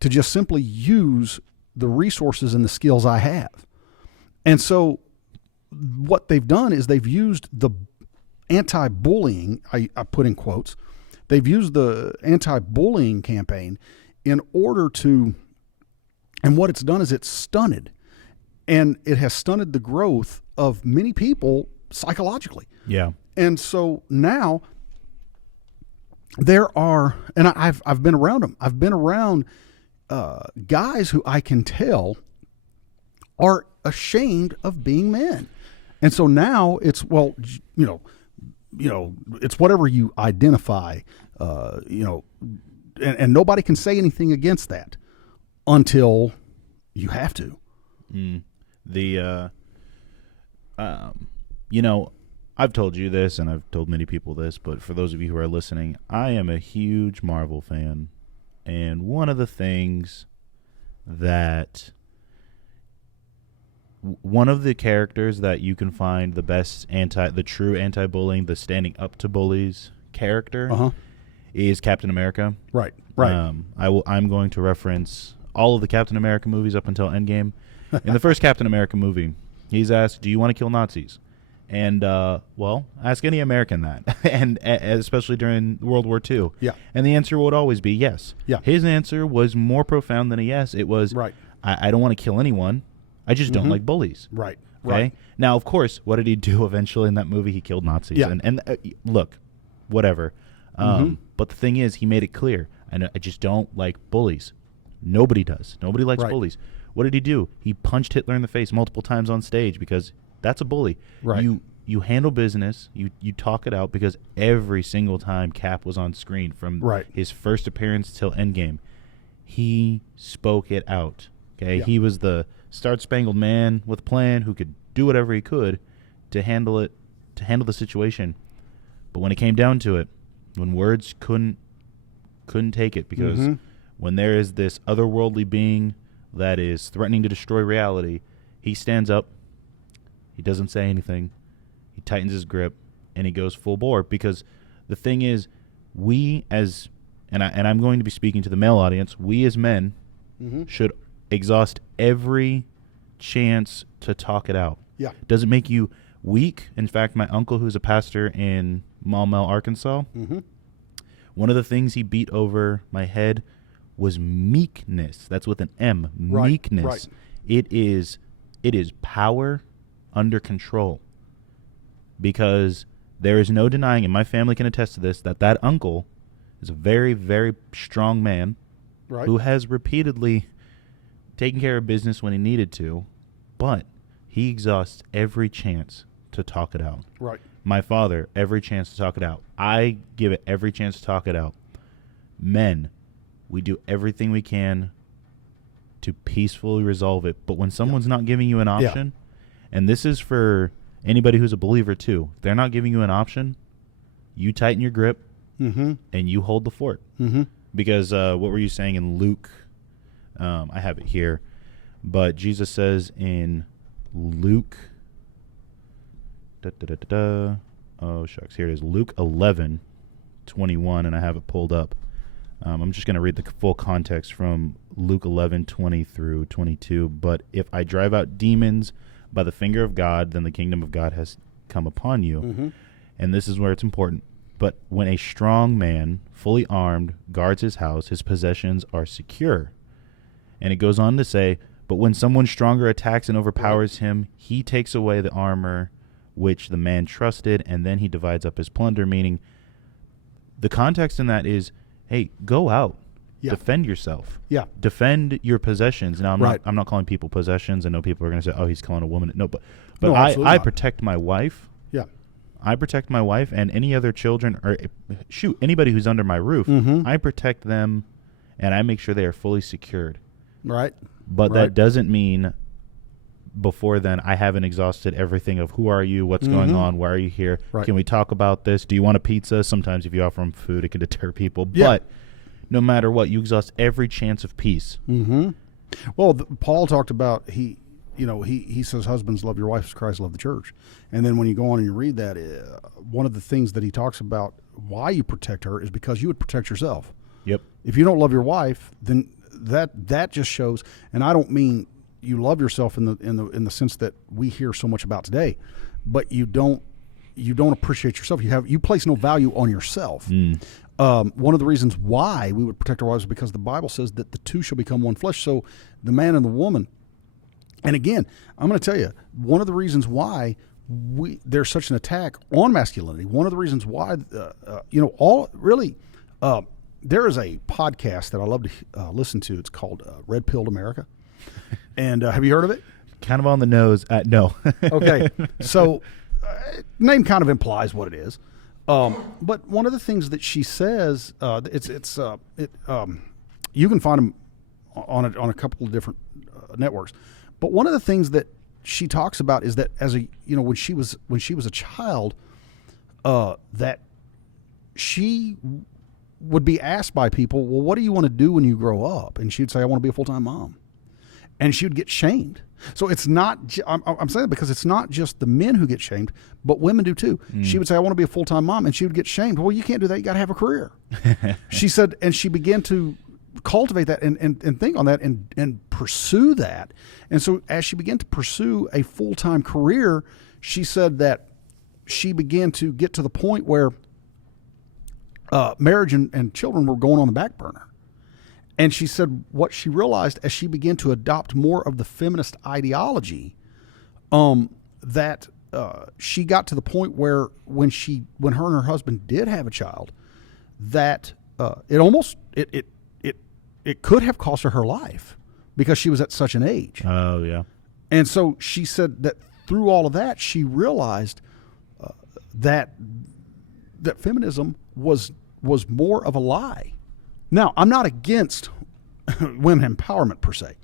to just simply use the resources and the skills I have. And so what they've done is they've used the anti-bullying, I put in quotes, they've used the anti-bullying campaign in order to, and what it's done is it's stunted. And it has stunted the growth of many people psychologically. Yeah. And so now there are, and I've been around them. I've been around guys who I can tell are ashamed of being men. And so now it's, well, it's whatever you identify, and nobody can say anything against that until you have to. I've told you this, and I've told many people this, but for those of you who are listening, I am a huge Marvel fan, and one of the things that one of the characters that you can find the true anti-bullying, the standing up to bullies character is Captain America. Right. I'm going to reference all of the Captain America movies up until Endgame. In the first Captain America movie, he's asked, "Do you want to kill Nazis?" And ask any American that, and especially during World War II. Yeah. And the answer would always be yes. Yeah. His answer was more profound than a yes. It was, right. I don't want to kill anyone. I just don't like bullies. Right. Okay? Right. Now, of course, what did he do eventually in that movie? He killed Nazis. Yeah. And look, whatever. But the thing is, he made it clear, I just don't like bullies. Nobody does. Nobody likes bullies. What did he do? He punched Hitler in the face multiple times on stage because that's a bully. Right. You handle business. You talk it out, because every single time Cap was on screen from his first appearance till Endgame, he spoke it out. Okay, he was the Star-Spangled Man with a plan who could do whatever he could to handle the situation. But when it came down to it, when words couldn't take it, because when there is this otherworldly being that is threatening to destroy reality, he stands up. He doesn't say anything. He tightens his grip, and he goes full bore. Because the thing is, I'm going to be speaking to the male audience, we as men should exhaust every chance to talk it out. Yeah. Does it make you weak? In fact, my uncle, who's a pastor in Maumelle, Arkansas, one of the things he beat over my head was meekness. That's with an M. Meekness. Right. It is power under control. Because there is no denying, and my family can attest to this, that uncle is a very, very strong man who has repeatedly taken care of business when he needed to, but he exhausts every chance to talk it out. Right. My father, every chance to talk it out. I give it every chance to talk it out. Men, we do everything we can to peacefully resolve it, but when someone's not giving you an option, and this is for anybody who's a believer too, if they're not giving you an option, you tighten your grip and you hold the fort. Because what were you saying in Luke? I have it here, but Jesus says in Luke, oh shucks, here it is, Luke 11:21, and I have it pulled up. I'm just going to read the full context from Luke 11:20 through 22. But if I drive out demons by the finger of God, then the kingdom of God has come upon you. And this is where it's important. But when a strong man, fully armed, guards his house, his possessions are secure. And it goes on to say, but when someone stronger attacks and overpowers him, he takes away the armor which the man trusted, and then he divides up his plunder. Meaning, the context in that is, hey, go out. Defend yourself. Defend your possessions. Now, I'm not calling people possessions. I know people are going to say, oh, he's calling a woman. No, but no, I protect my wife. I protect my wife and any other children, or anybody who's under my roof. I protect them, and I make sure they are fully secured. But that doesn't mean before then I haven't exhausted everything of who are you, what's going on, why are you here, can we talk about this, do you want a pizza? Sometimes if you offer them food, it can deter people. But no matter what, you exhaust every chance of peace. Well, Paul talked about, he says, husbands, love your wife as Christ loved the church. And then when you go on and you read that, one of the things that he talks about why you protect her is because you would protect yourself. If you don't love your wife, then that just shows, and I don't mean you love yourself in the sense that we hear so much about today, but you don't appreciate yourself. You place no value on yourself. One of the reasons why we would protect our wives is because the Bible says that the two shall become one flesh. So the man and the woman. And again, I'm going to tell you, one of the reasons why there's such an attack on masculinity, one of the reasons why, there is a podcast that I love to listen to. It's called Red Pilled America. And have you heard of it? Kind of on the nose. No. Okay, so name kind of implies what it is. But one of the things that she says, you can find them on a couple of different networks. But one of the things that she talks about is that when she was a child, that she would be asked by people, well, what do you want to do when you grow up? And she'd say, I want to be a full-time mom. And she would get shamed. So it's not, I'm saying that because it's not just the men who get shamed, but women do too. She would say, I want to be a full-time mom. And she would get shamed. Well, you can't do that. You got to have a career. She said, and she began to cultivate that and think on that and pursue that. And so as she began to pursue a full-time career, she said that she began to get to the point where marriage and children were going on the back burner. And she said what she realized as she began to adopt more of the feminist ideology, that she got to the point where when her and her husband did have a child, that it could have cost her life because she was at such an age. Oh, yeah. And so she said that through all of that, she realized that feminism was more of a lie. Now, I'm not against women empowerment per se,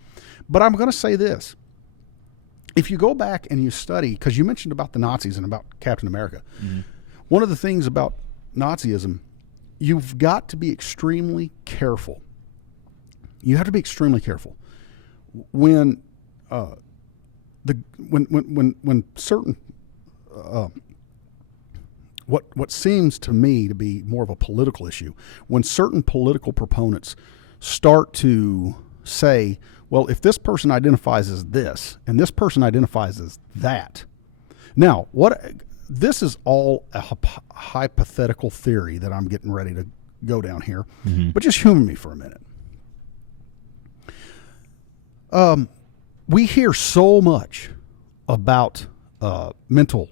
but I'm going to say this. If you go back and you study, because you mentioned about the Nazis and about Captain America, one of the things about Nazism, you've got to be extremely careful. You have to be extremely careful when certain what seems to me to be more of a political issue, when certain political proponents start to say, well, if this person identifies as this and this person identifies as that. Now, this is all a hypothetical theory that I'm getting ready to go down here, but just humor me for a minute. We hear so much about mental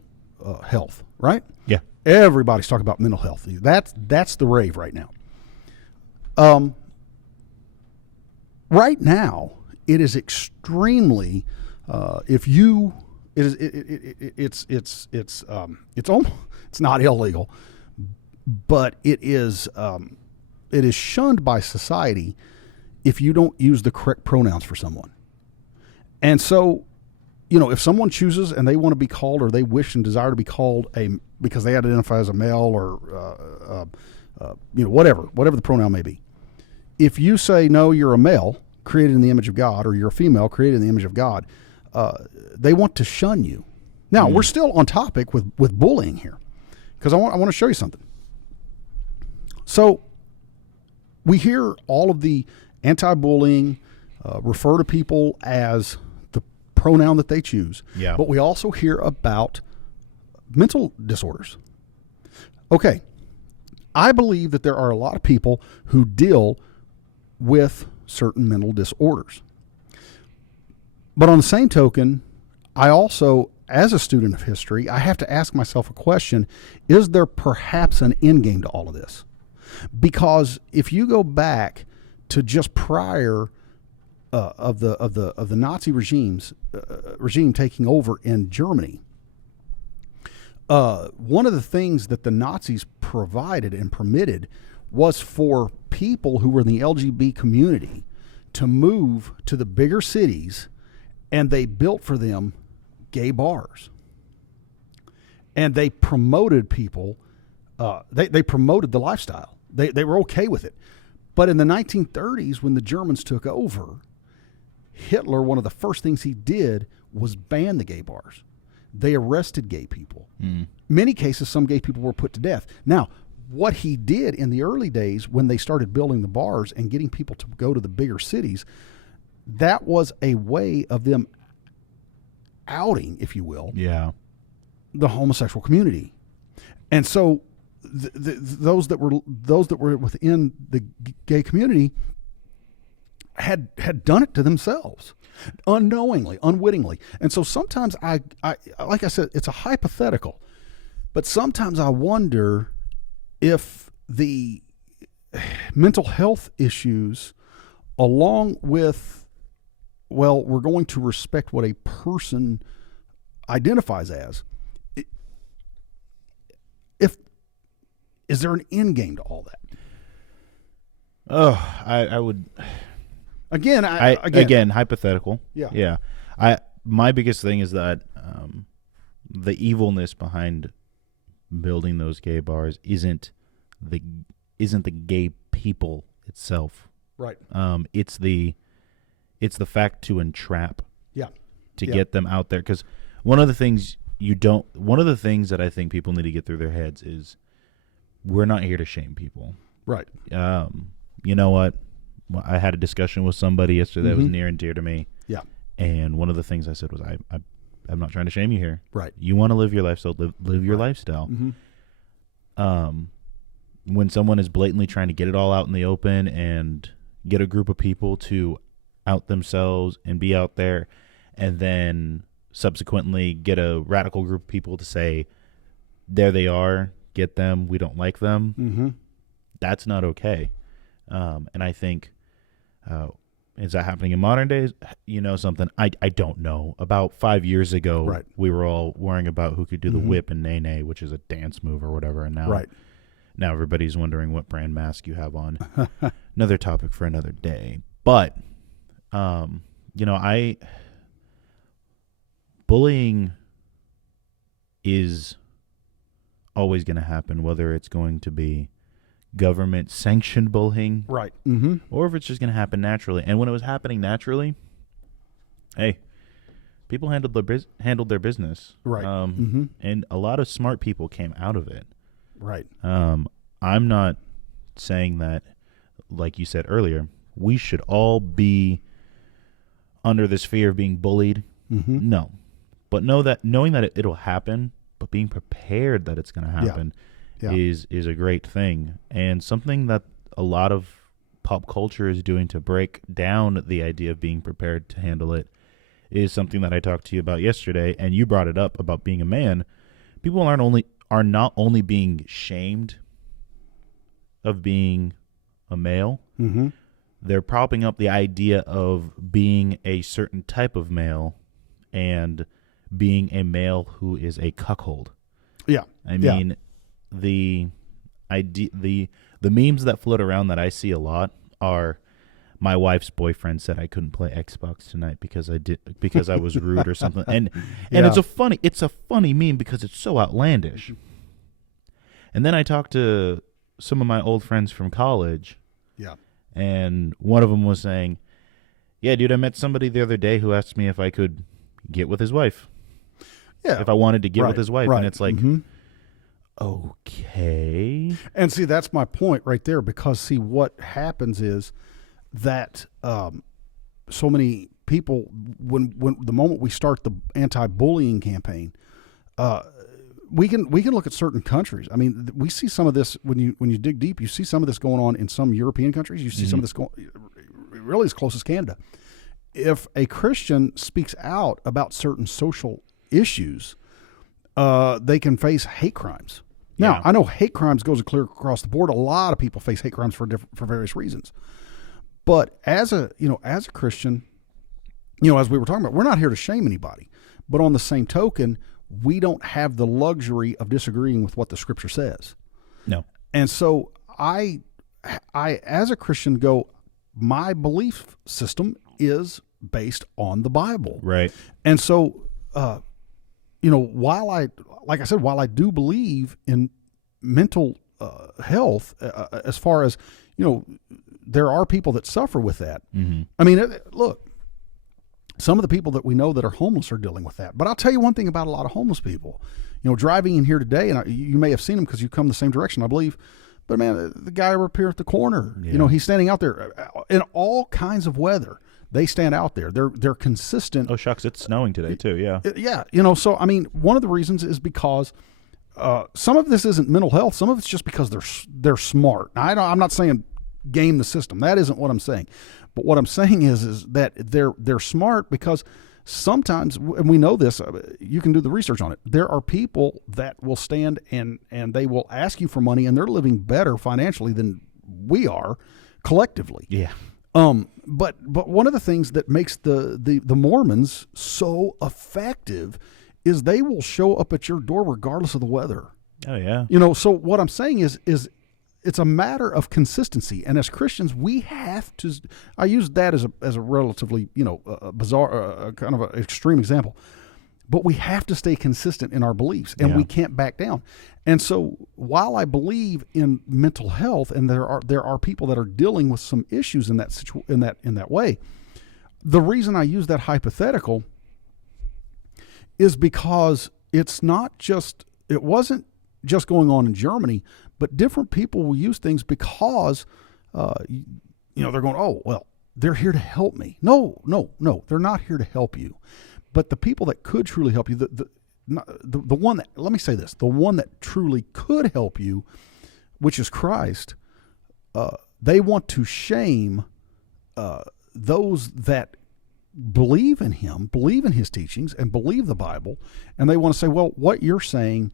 health, right? Yeah. Everybody's talking about mental health. That's the rave right now. Right now, it is extremely. It's not illegal, but it is shunned by society if you don't use the correct pronouns for someone. And so, if someone chooses and they want to be called, or they wish and desire to be called because they identify as a male, or whatever the pronoun may be, if you say no, you're a male created in the image of God, or you're a female created in the image of God, they want to shun you. Now, we're still on topic with bullying here, because I want to show you something. So we hear all of the anti-bullying refer to people as the pronoun that they choose. Yeah. But we also hear about mental disorders. Okay. I believe that there are a lot of people who deal with certain mental disorders. But on the same token, I also, as a student of history, I have to ask myself a question: is there perhaps an end game to all of this? Because if you go back to just prior of the Nazi regime taking over in Germany, one of the things that the Nazis provided and permitted was for people who were in the LGBT community to move to the bigger cities, and they built for them gay bars. And they promoted people, they promoted the lifestyle. They were okay with it. But in the 1930s, when the Germans took over, Hitler, one of the first things he did was ban the gay bars. They arrested gay people. Many cases, some gay people were put to death. Now, what he did in the early days when they started building the bars and getting people to go to the bigger cities, that was a way of them outing, if you will, the homosexual community. And so those that were within the gay community had done it to themselves, unknowingly, unwittingly. And so sometimes I like I said, it's a hypothetical, but sometimes I wonder if the mental health issues, along with well, we're going to respect what a person identifies as. Is there an end game to all that? Oh, I would again hypothetical. Yeah. My biggest thing is that the evilness behind building those gay bars isn't the gay people itself. Right. It's the fact to entrap. Yeah. To get them out there, because one of the things that I think people need to get through their heads is we're not here to shame people. Right. You know what? I had a discussion with somebody yesterday that was near and dear to me. Yeah. And one of the things I said was, I'm not trying to shame you here. Right. You want to live your lifestyle, live your lifestyle. When someone is blatantly trying to get it all out in the open and get a group of people to out themselves and be out there, and then subsequently get a radical group of people to say, there they are, get them, we don't like them, that's not okay. And I think, is that happening in modern days? You know something? I don't know. About 5 years ago, we were all worrying about who could do the whip and nay-nay, which is a dance move or whatever, and now everybody's wondering what brand mask you have on. Another topic for another day. But, bullying is always going to happen, whether it's going to be government sanctioned bullying, or if it's just going to happen naturally. And when it was happening naturally, hey, people handled their business, and a lot of smart people came out of it. I'm not saying that, like you said earlier, we should all be under this fear of being bullied. No, but knowing that it'll happen, but being prepared that it's going to happen is a great thing, and something that a lot of pop culture is doing to break down the idea of being prepared to handle it is something that I talked to you about yesterday, and you brought it up about being a man. People are not only being shamed of being a male, they're propping up the idea of being a certain type of male and being a male who is a cuckold. I mean, the memes that float around that I see a lot are, my wife's boyfriend said I couldn't play Xbox tonight because I was rude or something. And it's a funny meme because it's so outlandish. And then I talked to some of my old friends from college. And one of them was saying, yeah, dude, I met somebody the other day who asked me if I could get with his wife. If I wanted to get with his wife. And it's like, okay. And see, that's my point right there, because see, what happens is that so many people, when the moment we start the anti-bullying campaign, we can look at certain countries. I mean, we see some of this when you dig deep. You see some of this going on in some European countries. You see some of this going really as close as Canada. If a Christian speaks out about certain social issues, they can face hate crimes. Now, I know hate crimes goes clear across the board. A lot of people face hate crimes for various reasons. But as a Christian, as we were talking about, we're not here to shame anybody. But on the same token, we don't have the luxury of disagreeing with what the Scripture says. No. And so I as a Christian go, my belief system is based on the Bible. Right. And so, while I do believe in mental health, as far as, there are people that suffer with that. I mean, look, some of the people that we know that are homeless are dealing with that. But I'll tell you one thing about a lot of homeless people. Driving in here today, and you may have seen them because you come the same direction, I believe. But, man, the guy over here at the corner, he's standing out there in all kinds of weather. They stand out there. They're consistent. Oh, shucks, it's snowing today, too, yeah. Yeah, so, I mean, one of the reasons is because some of this isn't mental health. Some of it's just because they're smart. Now, I'm not saying game the system. That isn't what I'm saying. But what I'm saying is that they're smart because sometimes, and we know this, you can do the research on it, there are people that will stand and they will ask you for money, and they're living better financially than we are collectively. Yeah. But one of the things that makes the Mormons so effective is they will show up at your door regardless of the weather. Oh yeah. So what I'm saying is it's a matter of consistency, and as Christians, we have to. I use that as a relatively bizarre, kind of an extreme example, but we have to stay consistent in our beliefs, and we can't back down. And so, while I believe in mental health, and there are people that are dealing with some issues in that way, the reason I use that hypothetical is because it wasn't just going on in Germany, but different people will use things because, they're going, oh, well, they're here to help me. No, they're not here to help you. But the people that could truly help you, the one that, let me say this, the one that truly could help you, which is Christ, they want to shame those that believe in him, believe in his teachings, and believe the Bible, and they want to say, well, what you're saying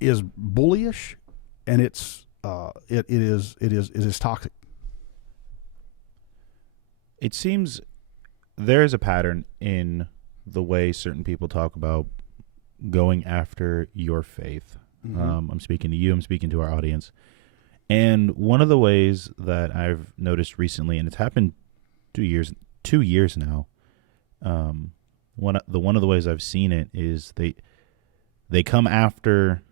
is bullyish, and it is toxic. It seems there is a pattern in the way certain people talk about going after your faith. Mm-hmm. I'm speaking to you. I'm speaking to our audience. And one of the ways that I've noticed recently, and it's happened 2 years now. One of the ways I've seen it is they come after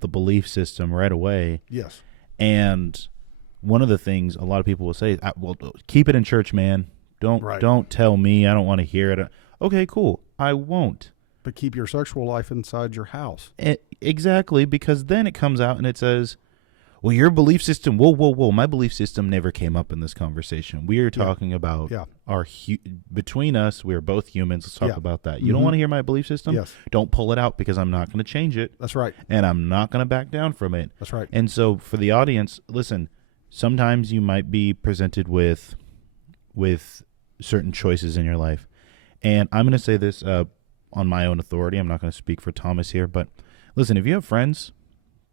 the belief system right away. Yes. And one of the things a lot of people will say, well, keep it in church, man. Don't tell me. I don't want to hear it. Okay, cool. I won't. But keep your sexual life inside your house. Exactly, because then it comes out and it says, well, your belief system, whoa. My belief system never came up in this conversation. We are talking about between us, we are both humans. Let's talk about that. You don't want to hear my belief system? Yes. Don't pull it out, because I'm not going to change it. That's right. And I'm not going to back down from it. That's right. And so for the audience, listen, sometimes you might be presented with certain choices in your life. And I'm going to say this on my own authority. I'm not going to speak for Thomas here, but listen, if you have friends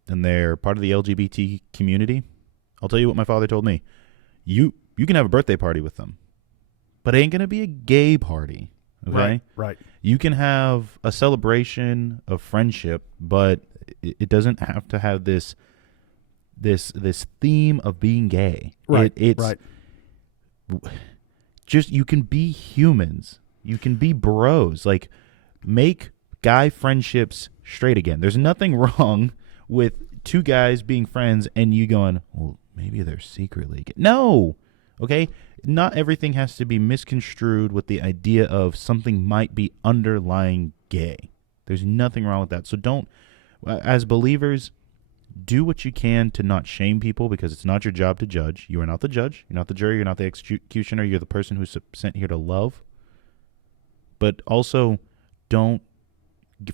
and they're part of the LGBT community, I'll tell you what my father told me. You can have a birthday party with them, but it ain't going to be a gay party, okay? Right. You can have a celebration of friendship, but it doesn't have to have this theme of being gay. Right. It's just, you can be humans. You can be bros. Like, make guy friendships straight again. There's nothing wrong with two guys being friends and you going, well, maybe they're secretly gay. No. Okay? Not everything has to be misconstrued with the idea of something might be underlying gay. There's nothing wrong with that. So don't, as believers, do what you can to not shame people, because it's not your job to judge. You are not the judge. You're not the jury. You're not the executioner. You're the person who's sent here to love. But also, don't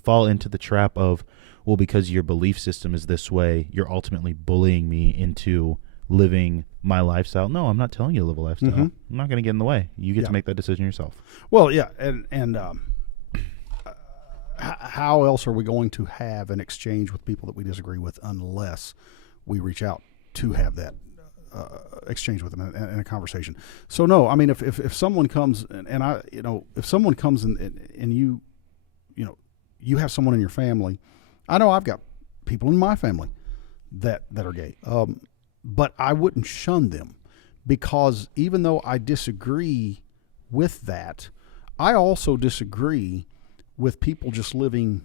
fall into the trap of, well, because your belief system is this way, you're ultimately bullying me into living my lifestyle. No, I'm not telling you to live a lifestyle. Mm-hmm. I'm not going to get in the way. You get to make that decision yourself. Well, yeah, and how else are we going to have an exchange with people that we disagree with unless we reach out to have that exchange with them in a conversation? So no, I mean, if someone comes if someone comes and you have someone in your family, I know I've got people in my family that are gay, but I wouldn't shun them, because even though I disagree with that, I also disagree with people just living,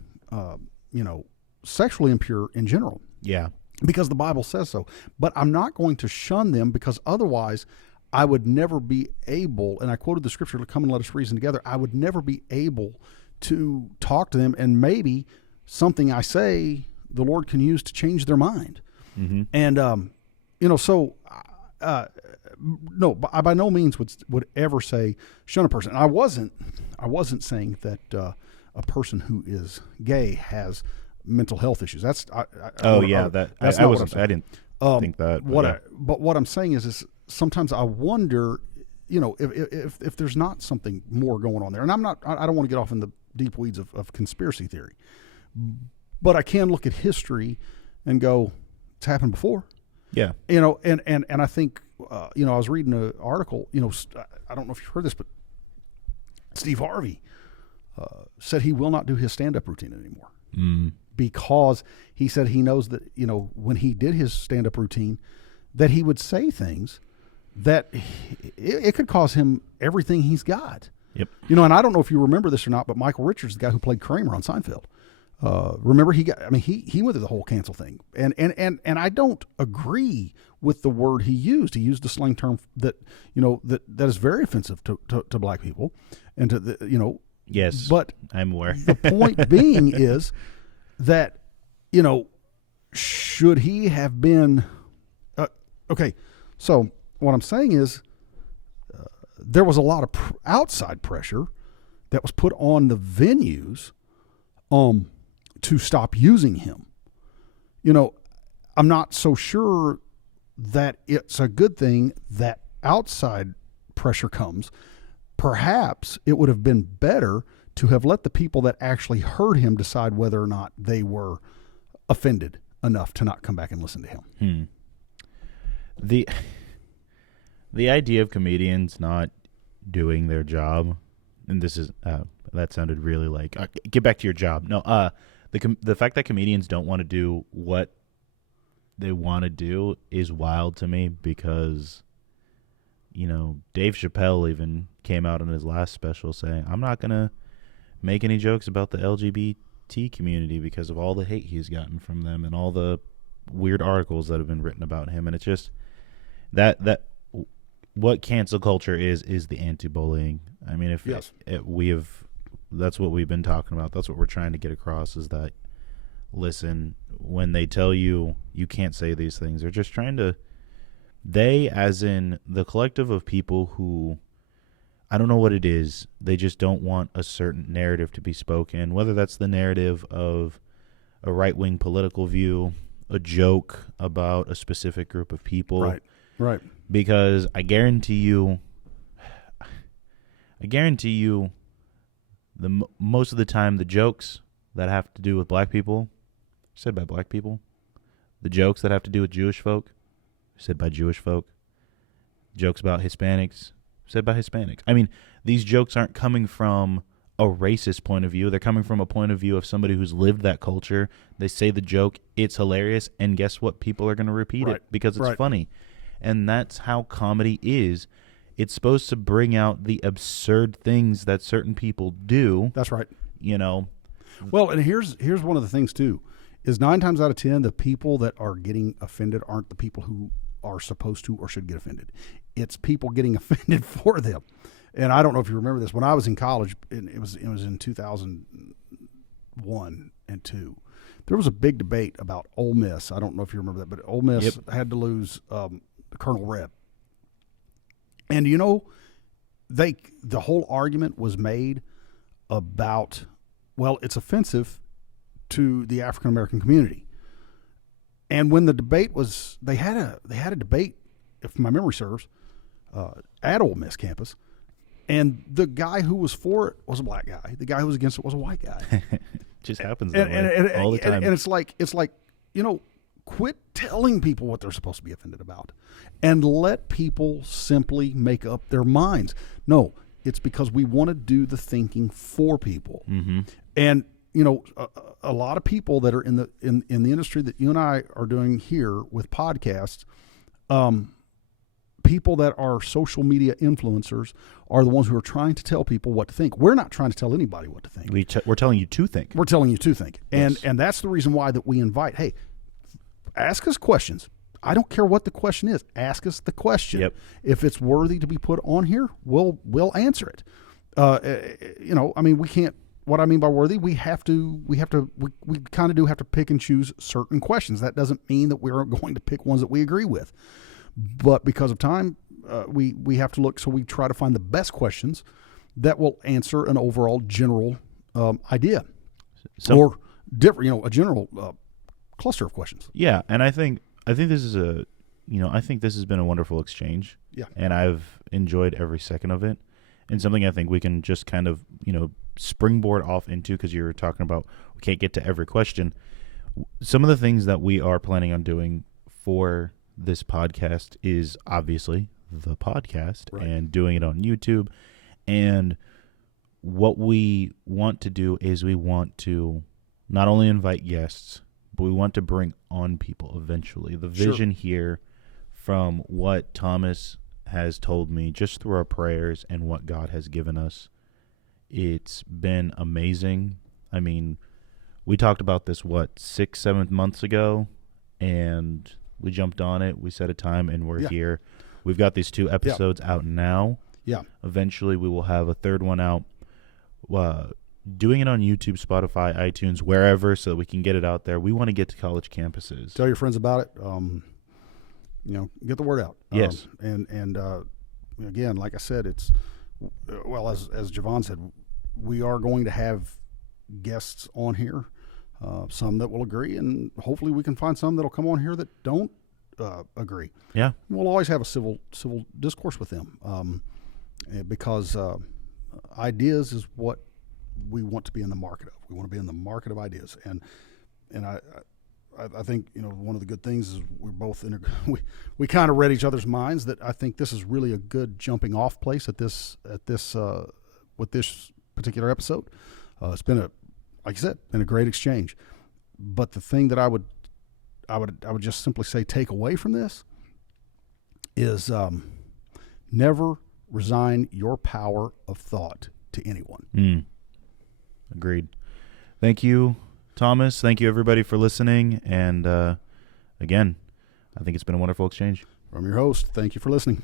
sexually impure in general. Yeah. Because the Bible says so. But I'm not going to shun them, because otherwise I would never be able, and I quoted the scripture, come and let us reason together, I would never be able to talk to them, and maybe something I say the Lord can use to change their mind. Mm-hmm. And, no, I by no means would ever say shun a person. And I wasn't saying that a person who is gay has mental health issues. I didn't think that. But what I'm saying is sometimes I wonder, if there's not something more going on there. And I don't want to get off in the deep weeds of conspiracy theory, but I can look at history and go, it's happened before. Yeah. And I think, I was reading an article, I don't know if you've heard this, but Steve Harvey said he will not do his stand-up routine anymore because he said he knows that, when he did his stand-up routine, that he would say things that it could cost him everything he's got. Yep. And I don't know if you remember this or not, but Michael Richards, the guy who played Kramer on Seinfeld, remember he went through the whole cancel thing. And I don't agree with the word he used. He used a slang term that, that is very offensive to black people and to the, Yes. But I'm aware. The point being is that, should he have been, okay. So what I'm saying is, there was a lot of outside pressure that was put on the venues to stop using him. I'm not so sure that it's a good thing that outside pressure comes. Perhaps it would have been better to have let the people that actually heard him decide whether or not they were offended enough to not come back and listen to him. The idea of comedians not doing their job, and this is that sounded really like get back to your job. No, the fact that comedians don't want to do what they want to do is wild to me because, Dave Chappelle even came out in his last special saying, "I'm not gonna make any jokes about the LGBT community because of all the hate he's gotten from them and all the weird articles that have been written about him." And it's just that what cancel culture is the anti-bullying. I mean, if yes. That's what we've been talking about. That's what we're trying to get across is that, listen, when they tell you you can't say these things, they're just trying to, they, as in the collective of people who, I don't know what it is, they just don't want a certain narrative to be spoken, whether that's the narrative of a right-wing political view, a joke about a specific group of people. Right. Because I guarantee you, most of the time the jokes that have to do with black people are said by black people. The jokes that have to do with Jewish folk are said by Jewish folk. Jokes about Hispanics said by Hispanics. I mean, these jokes aren't coming from a racist point of view. They're coming from a point of view of somebody who's lived that culture. They say the joke, it's hilarious, and guess what? People are going to repeat it because it's funny. And that's how comedy is. It's supposed to bring out the absurd things that certain people do. That's right. Well, and here's one of the things too, is 9 times out of 10, the people that are getting offended aren't the people who are supposed to or should get offended. It's people getting offended for them. And I don't know if you remember this. When I was in college, and it was in 2001 and 2. There was a big debate about Ole Miss. I don't know if you remember that, but Ole Miss had to lose Colonel Reb. And the whole argument was made about, well, it's offensive to the African American community. And when the debate was, they had a debate, if my memory serves, at Ole Miss campus, and the guy who was for it was a black guy. The guy who was against it was a white guy. Just happens that way all the time. And it's like quit telling people what they're supposed to be offended about and let people simply make up their minds. No, it's because we want to do the thinking for people. Mm-hmm. And, a lot of people that are in the industry that you and I are doing here with podcasts, people that are social media influencers are the ones who are trying to tell people what to think. We're not trying to tell anybody what to think. We're telling you to think. We're telling you to think. Yes. And that's the reason why that we invite, hey, ask us questions. I don't care what the question is. Ask us the question. Yep. If it's worthy to be put on here, we'll answer it. We can't. What I mean by worthy, we kind of do have to pick and choose certain questions. That doesn't mean that we're going to pick ones that we agree with, but because of time, we have to look. So we try to find the best questions that will answer an overall general idea, or different, a general cluster of questions. Yeah, and I think this is I think this has been a wonderful exchange. Yeah, and I've enjoyed every second of it, and something I think we can just kind of springboard off into, because you were talking about we can't get to every question. Some of the things that we are planning on doing for this podcast is obviously the podcast, Right. and doing it on YouTube. And what we want to do is we want to not only invite guests, but we want to bring on people eventually. The vision here, from what Thomas has told me just through our prayers and what God has given us, it's been amazing. I mean, we talked about this, 6-7 months ago, and we jumped on it. We set a time, and we're here. We've got these 2 episodes out now. Yeah. Eventually, we will have a 3rd one out. Doing it on YouTube, Spotify, iTunes, wherever, so that we can get it out there. We want to get to college campuses. Tell your friends about it. Get the word out. Yes. And again, like I said, it's, well, as JaVaughn said, we are going to have guests on here, some that will agree, and hopefully we can find some that'll come on here that don't agree. Yeah. We'll always have a civil discourse with them, because ideas is what we want to be in the market of. We want to be in the market of ideas, and I think one of the good things is we're both we kind of read each other's minds, that I think this is really a good jumping off place at this with this particular episode. It's been like I said, been a great exchange. But the thing that I would just simply say take away from this is never resign your power of thought to anyone. Agreed. Thank you, Thomas. Thank you, everybody, for listening. And again, I think it's been a wonderful exchange. From your host, thank you for listening.